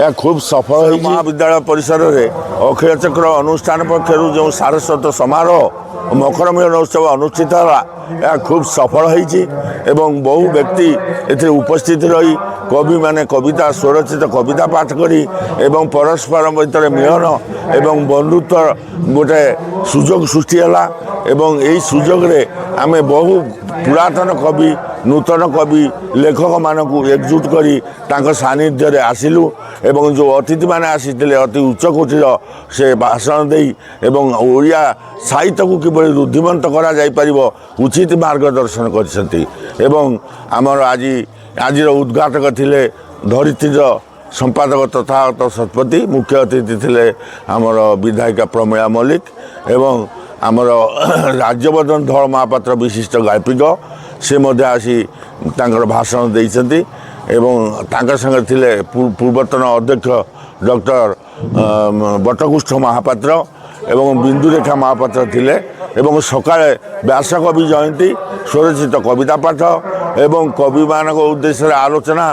ଏହା ଖୁବ୍ ସଫଳ ହୋଇଛି। ମହାବିଦ୍ୟାଳୟ ପରିସରରେ ଅଖିଳ ଚକ୍ର ଅନୁଷ୍ଠାନ ପକ୍ଷରୁ ଯେଉଁ ସାରସ୍ୱତ ସମାରୋହ ଓ ମକର ମିଳନ ଉତ୍ସବ ଅନୁଷ୍ଠିତ ହେଲା, ଏହା ଖୁବ୍ ସଫଳ ହୋଇଛି ଏବଂ ବହୁ ବ୍ୟକ୍ତି ଏଥିରେ ଉପସ୍ଥିତ ରହି କବିମାନେ କବିତା ସ୍ୱରଚିତ କବିତା ପାଠ କରି ଏବଂ ପରସ୍ପର ଭିତରେ ମିଳନ ଏବଂ ବନ୍ଧୁତ୍ୱ ଗୋଟେ ସୁଯୋଗ ସୃଷ୍ଟି ହେଲା। ଏବଂ ଏହି ସୁଯୋଗରେ ଆମେ ବହୁ ପୁରାତନ କବି, ନୂତନ କବି, ଲେଖକମାନଙ୍କୁ ଏକଜୁଟ କରି ତାଙ୍କ ସାନ୍ନିଧ୍ୟରେ ଆସିଲୁ ଏବଂ ଯେଉଁ ଅତିଥିମାନେ ଆସିଥିଲେ ଅତି ଉଚ୍ଚକୋଟୀର ସେ ଭାଷଣ ଦେଇ ଏବଂ ଓଡ଼ିଆ ସାହିତ୍ୟକୁ କିଭଳି ରୁଦ୍ଧିମନ୍ତ କରାଯାଇପାରିବ ଉଚିତ ମାର୍ଗଦର୍ଶନ କରିଛନ୍ତି। ଏବଂ ଆମର ଆଜିର ଉଦ୍ଘାଟକ ଥିଲେ ଧରିତ୍ରୀର ସମ୍ପାଦକ ତଥାଗତ ଶତପଥୀ, ମୁଖ୍ୟ ଅତିଥି ଥିଲେ ଆମର ବିଧାୟିକା ପ୍ରମିଳା ମଲ୍ଲିକ ଏବଂ ଆମର ରାଜ୍ୟବର୍ଦ୍ଧନ ଧଳ ମହାପାତ୍ର ବିଶିଷ୍ଟ ଗାଳ୍ପିକ, ସେ ମଧ୍ୟ ଆସି ତାଙ୍କର ଭାଷଣ ଦେଇଛନ୍ତି ଏବଂ ତାଙ୍କ ସାଙ୍ଗରେ ଥିଲେ ପୂର୍ବତନ ଅଧ୍ୟକ୍ଷ ଡକ୍ଟର ବଟକୁଷ୍ଠ ମହାପାତ୍ର ଏବଂ ବିନ୍ଦୁରେଖା ମହାପାତ୍ର ଥିଲେ ଏବଂ ସକାଳେ ବ୍ୟାସକବି ଜୟନ୍ତୀ, ସ୍ୱରଚିତ କବିତା ପାଠ ଏବଂ କବିମାନଙ୍କ ଉଦ୍ଦେଶ୍ୟରେ ଆଲୋଚନା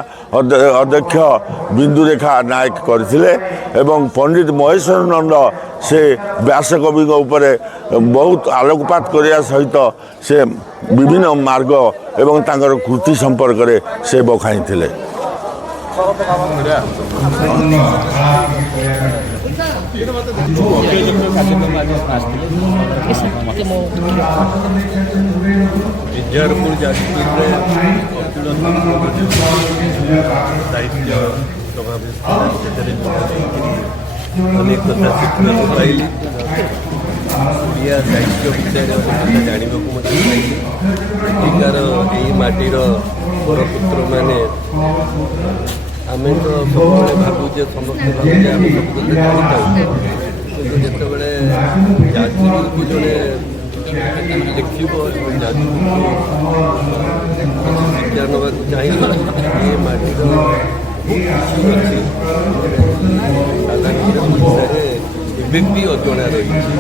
ଅଧ୍ୟକ୍ଷ ବିନ୍ଦୁରେଖା ନାୟକ କରିଥିଲେ ଏବଂ ପଣ୍ଡିତ ମହେଶ୍ୱର ନନ୍ଦ ସେ ବ୍ୟାସକବିଙ୍କ ଉପରେ ବହୁତ ଆଲୋକପାତ କରିବା ସହିତ ସେ ବିଭିନ୍ନ ମାର୍ଗ ଏବଂ ତାଙ୍କର କୃତି ସମ୍ପର୍କରେ ସେ ବଖାଣିଥିଲେ। ବିଜୟପୁର ଯାଜପୁରରେ ସାହିତ୍ୟ ପ୍ରଭାବିତ ଅନେକ କଥା ଶିଖିବାକୁ ପାଇଲି। ଓଡ଼ିଆ ସାହିତ୍ୟ ବିଷୟରେ ଅନେକ ଜାଣିବାକୁ ମଧ୍ୟ ପାଇଲି। ଏଠିକାର ଏହି ମାଟିର ବରପୁତ୍ରମାନେ ଆମେ ତ ସବୁବେଳେ ଭାବୁଛେ ସମସ୍ତେ ଭାବୁଛେ ଆମେ ସବୁ କଥା ଜାଣିଥାଉ କିନ୍ତୁ ଯେତେବେଳେ ଯାଜପୁରକୁ ଜଣେ ଲେଖିବ ଏବଂ ଯାଜପୁରକୁ ଶିକ୍ଷା ନେବାକୁ ଚାହିଁବ ଏ ମାଟିର ଖୁସି ଅଛି ସାଧାରଣତଃ ଓଡ଼ିଶାରେ ଏବେ ବି ଅଜଣା ରହିଛି।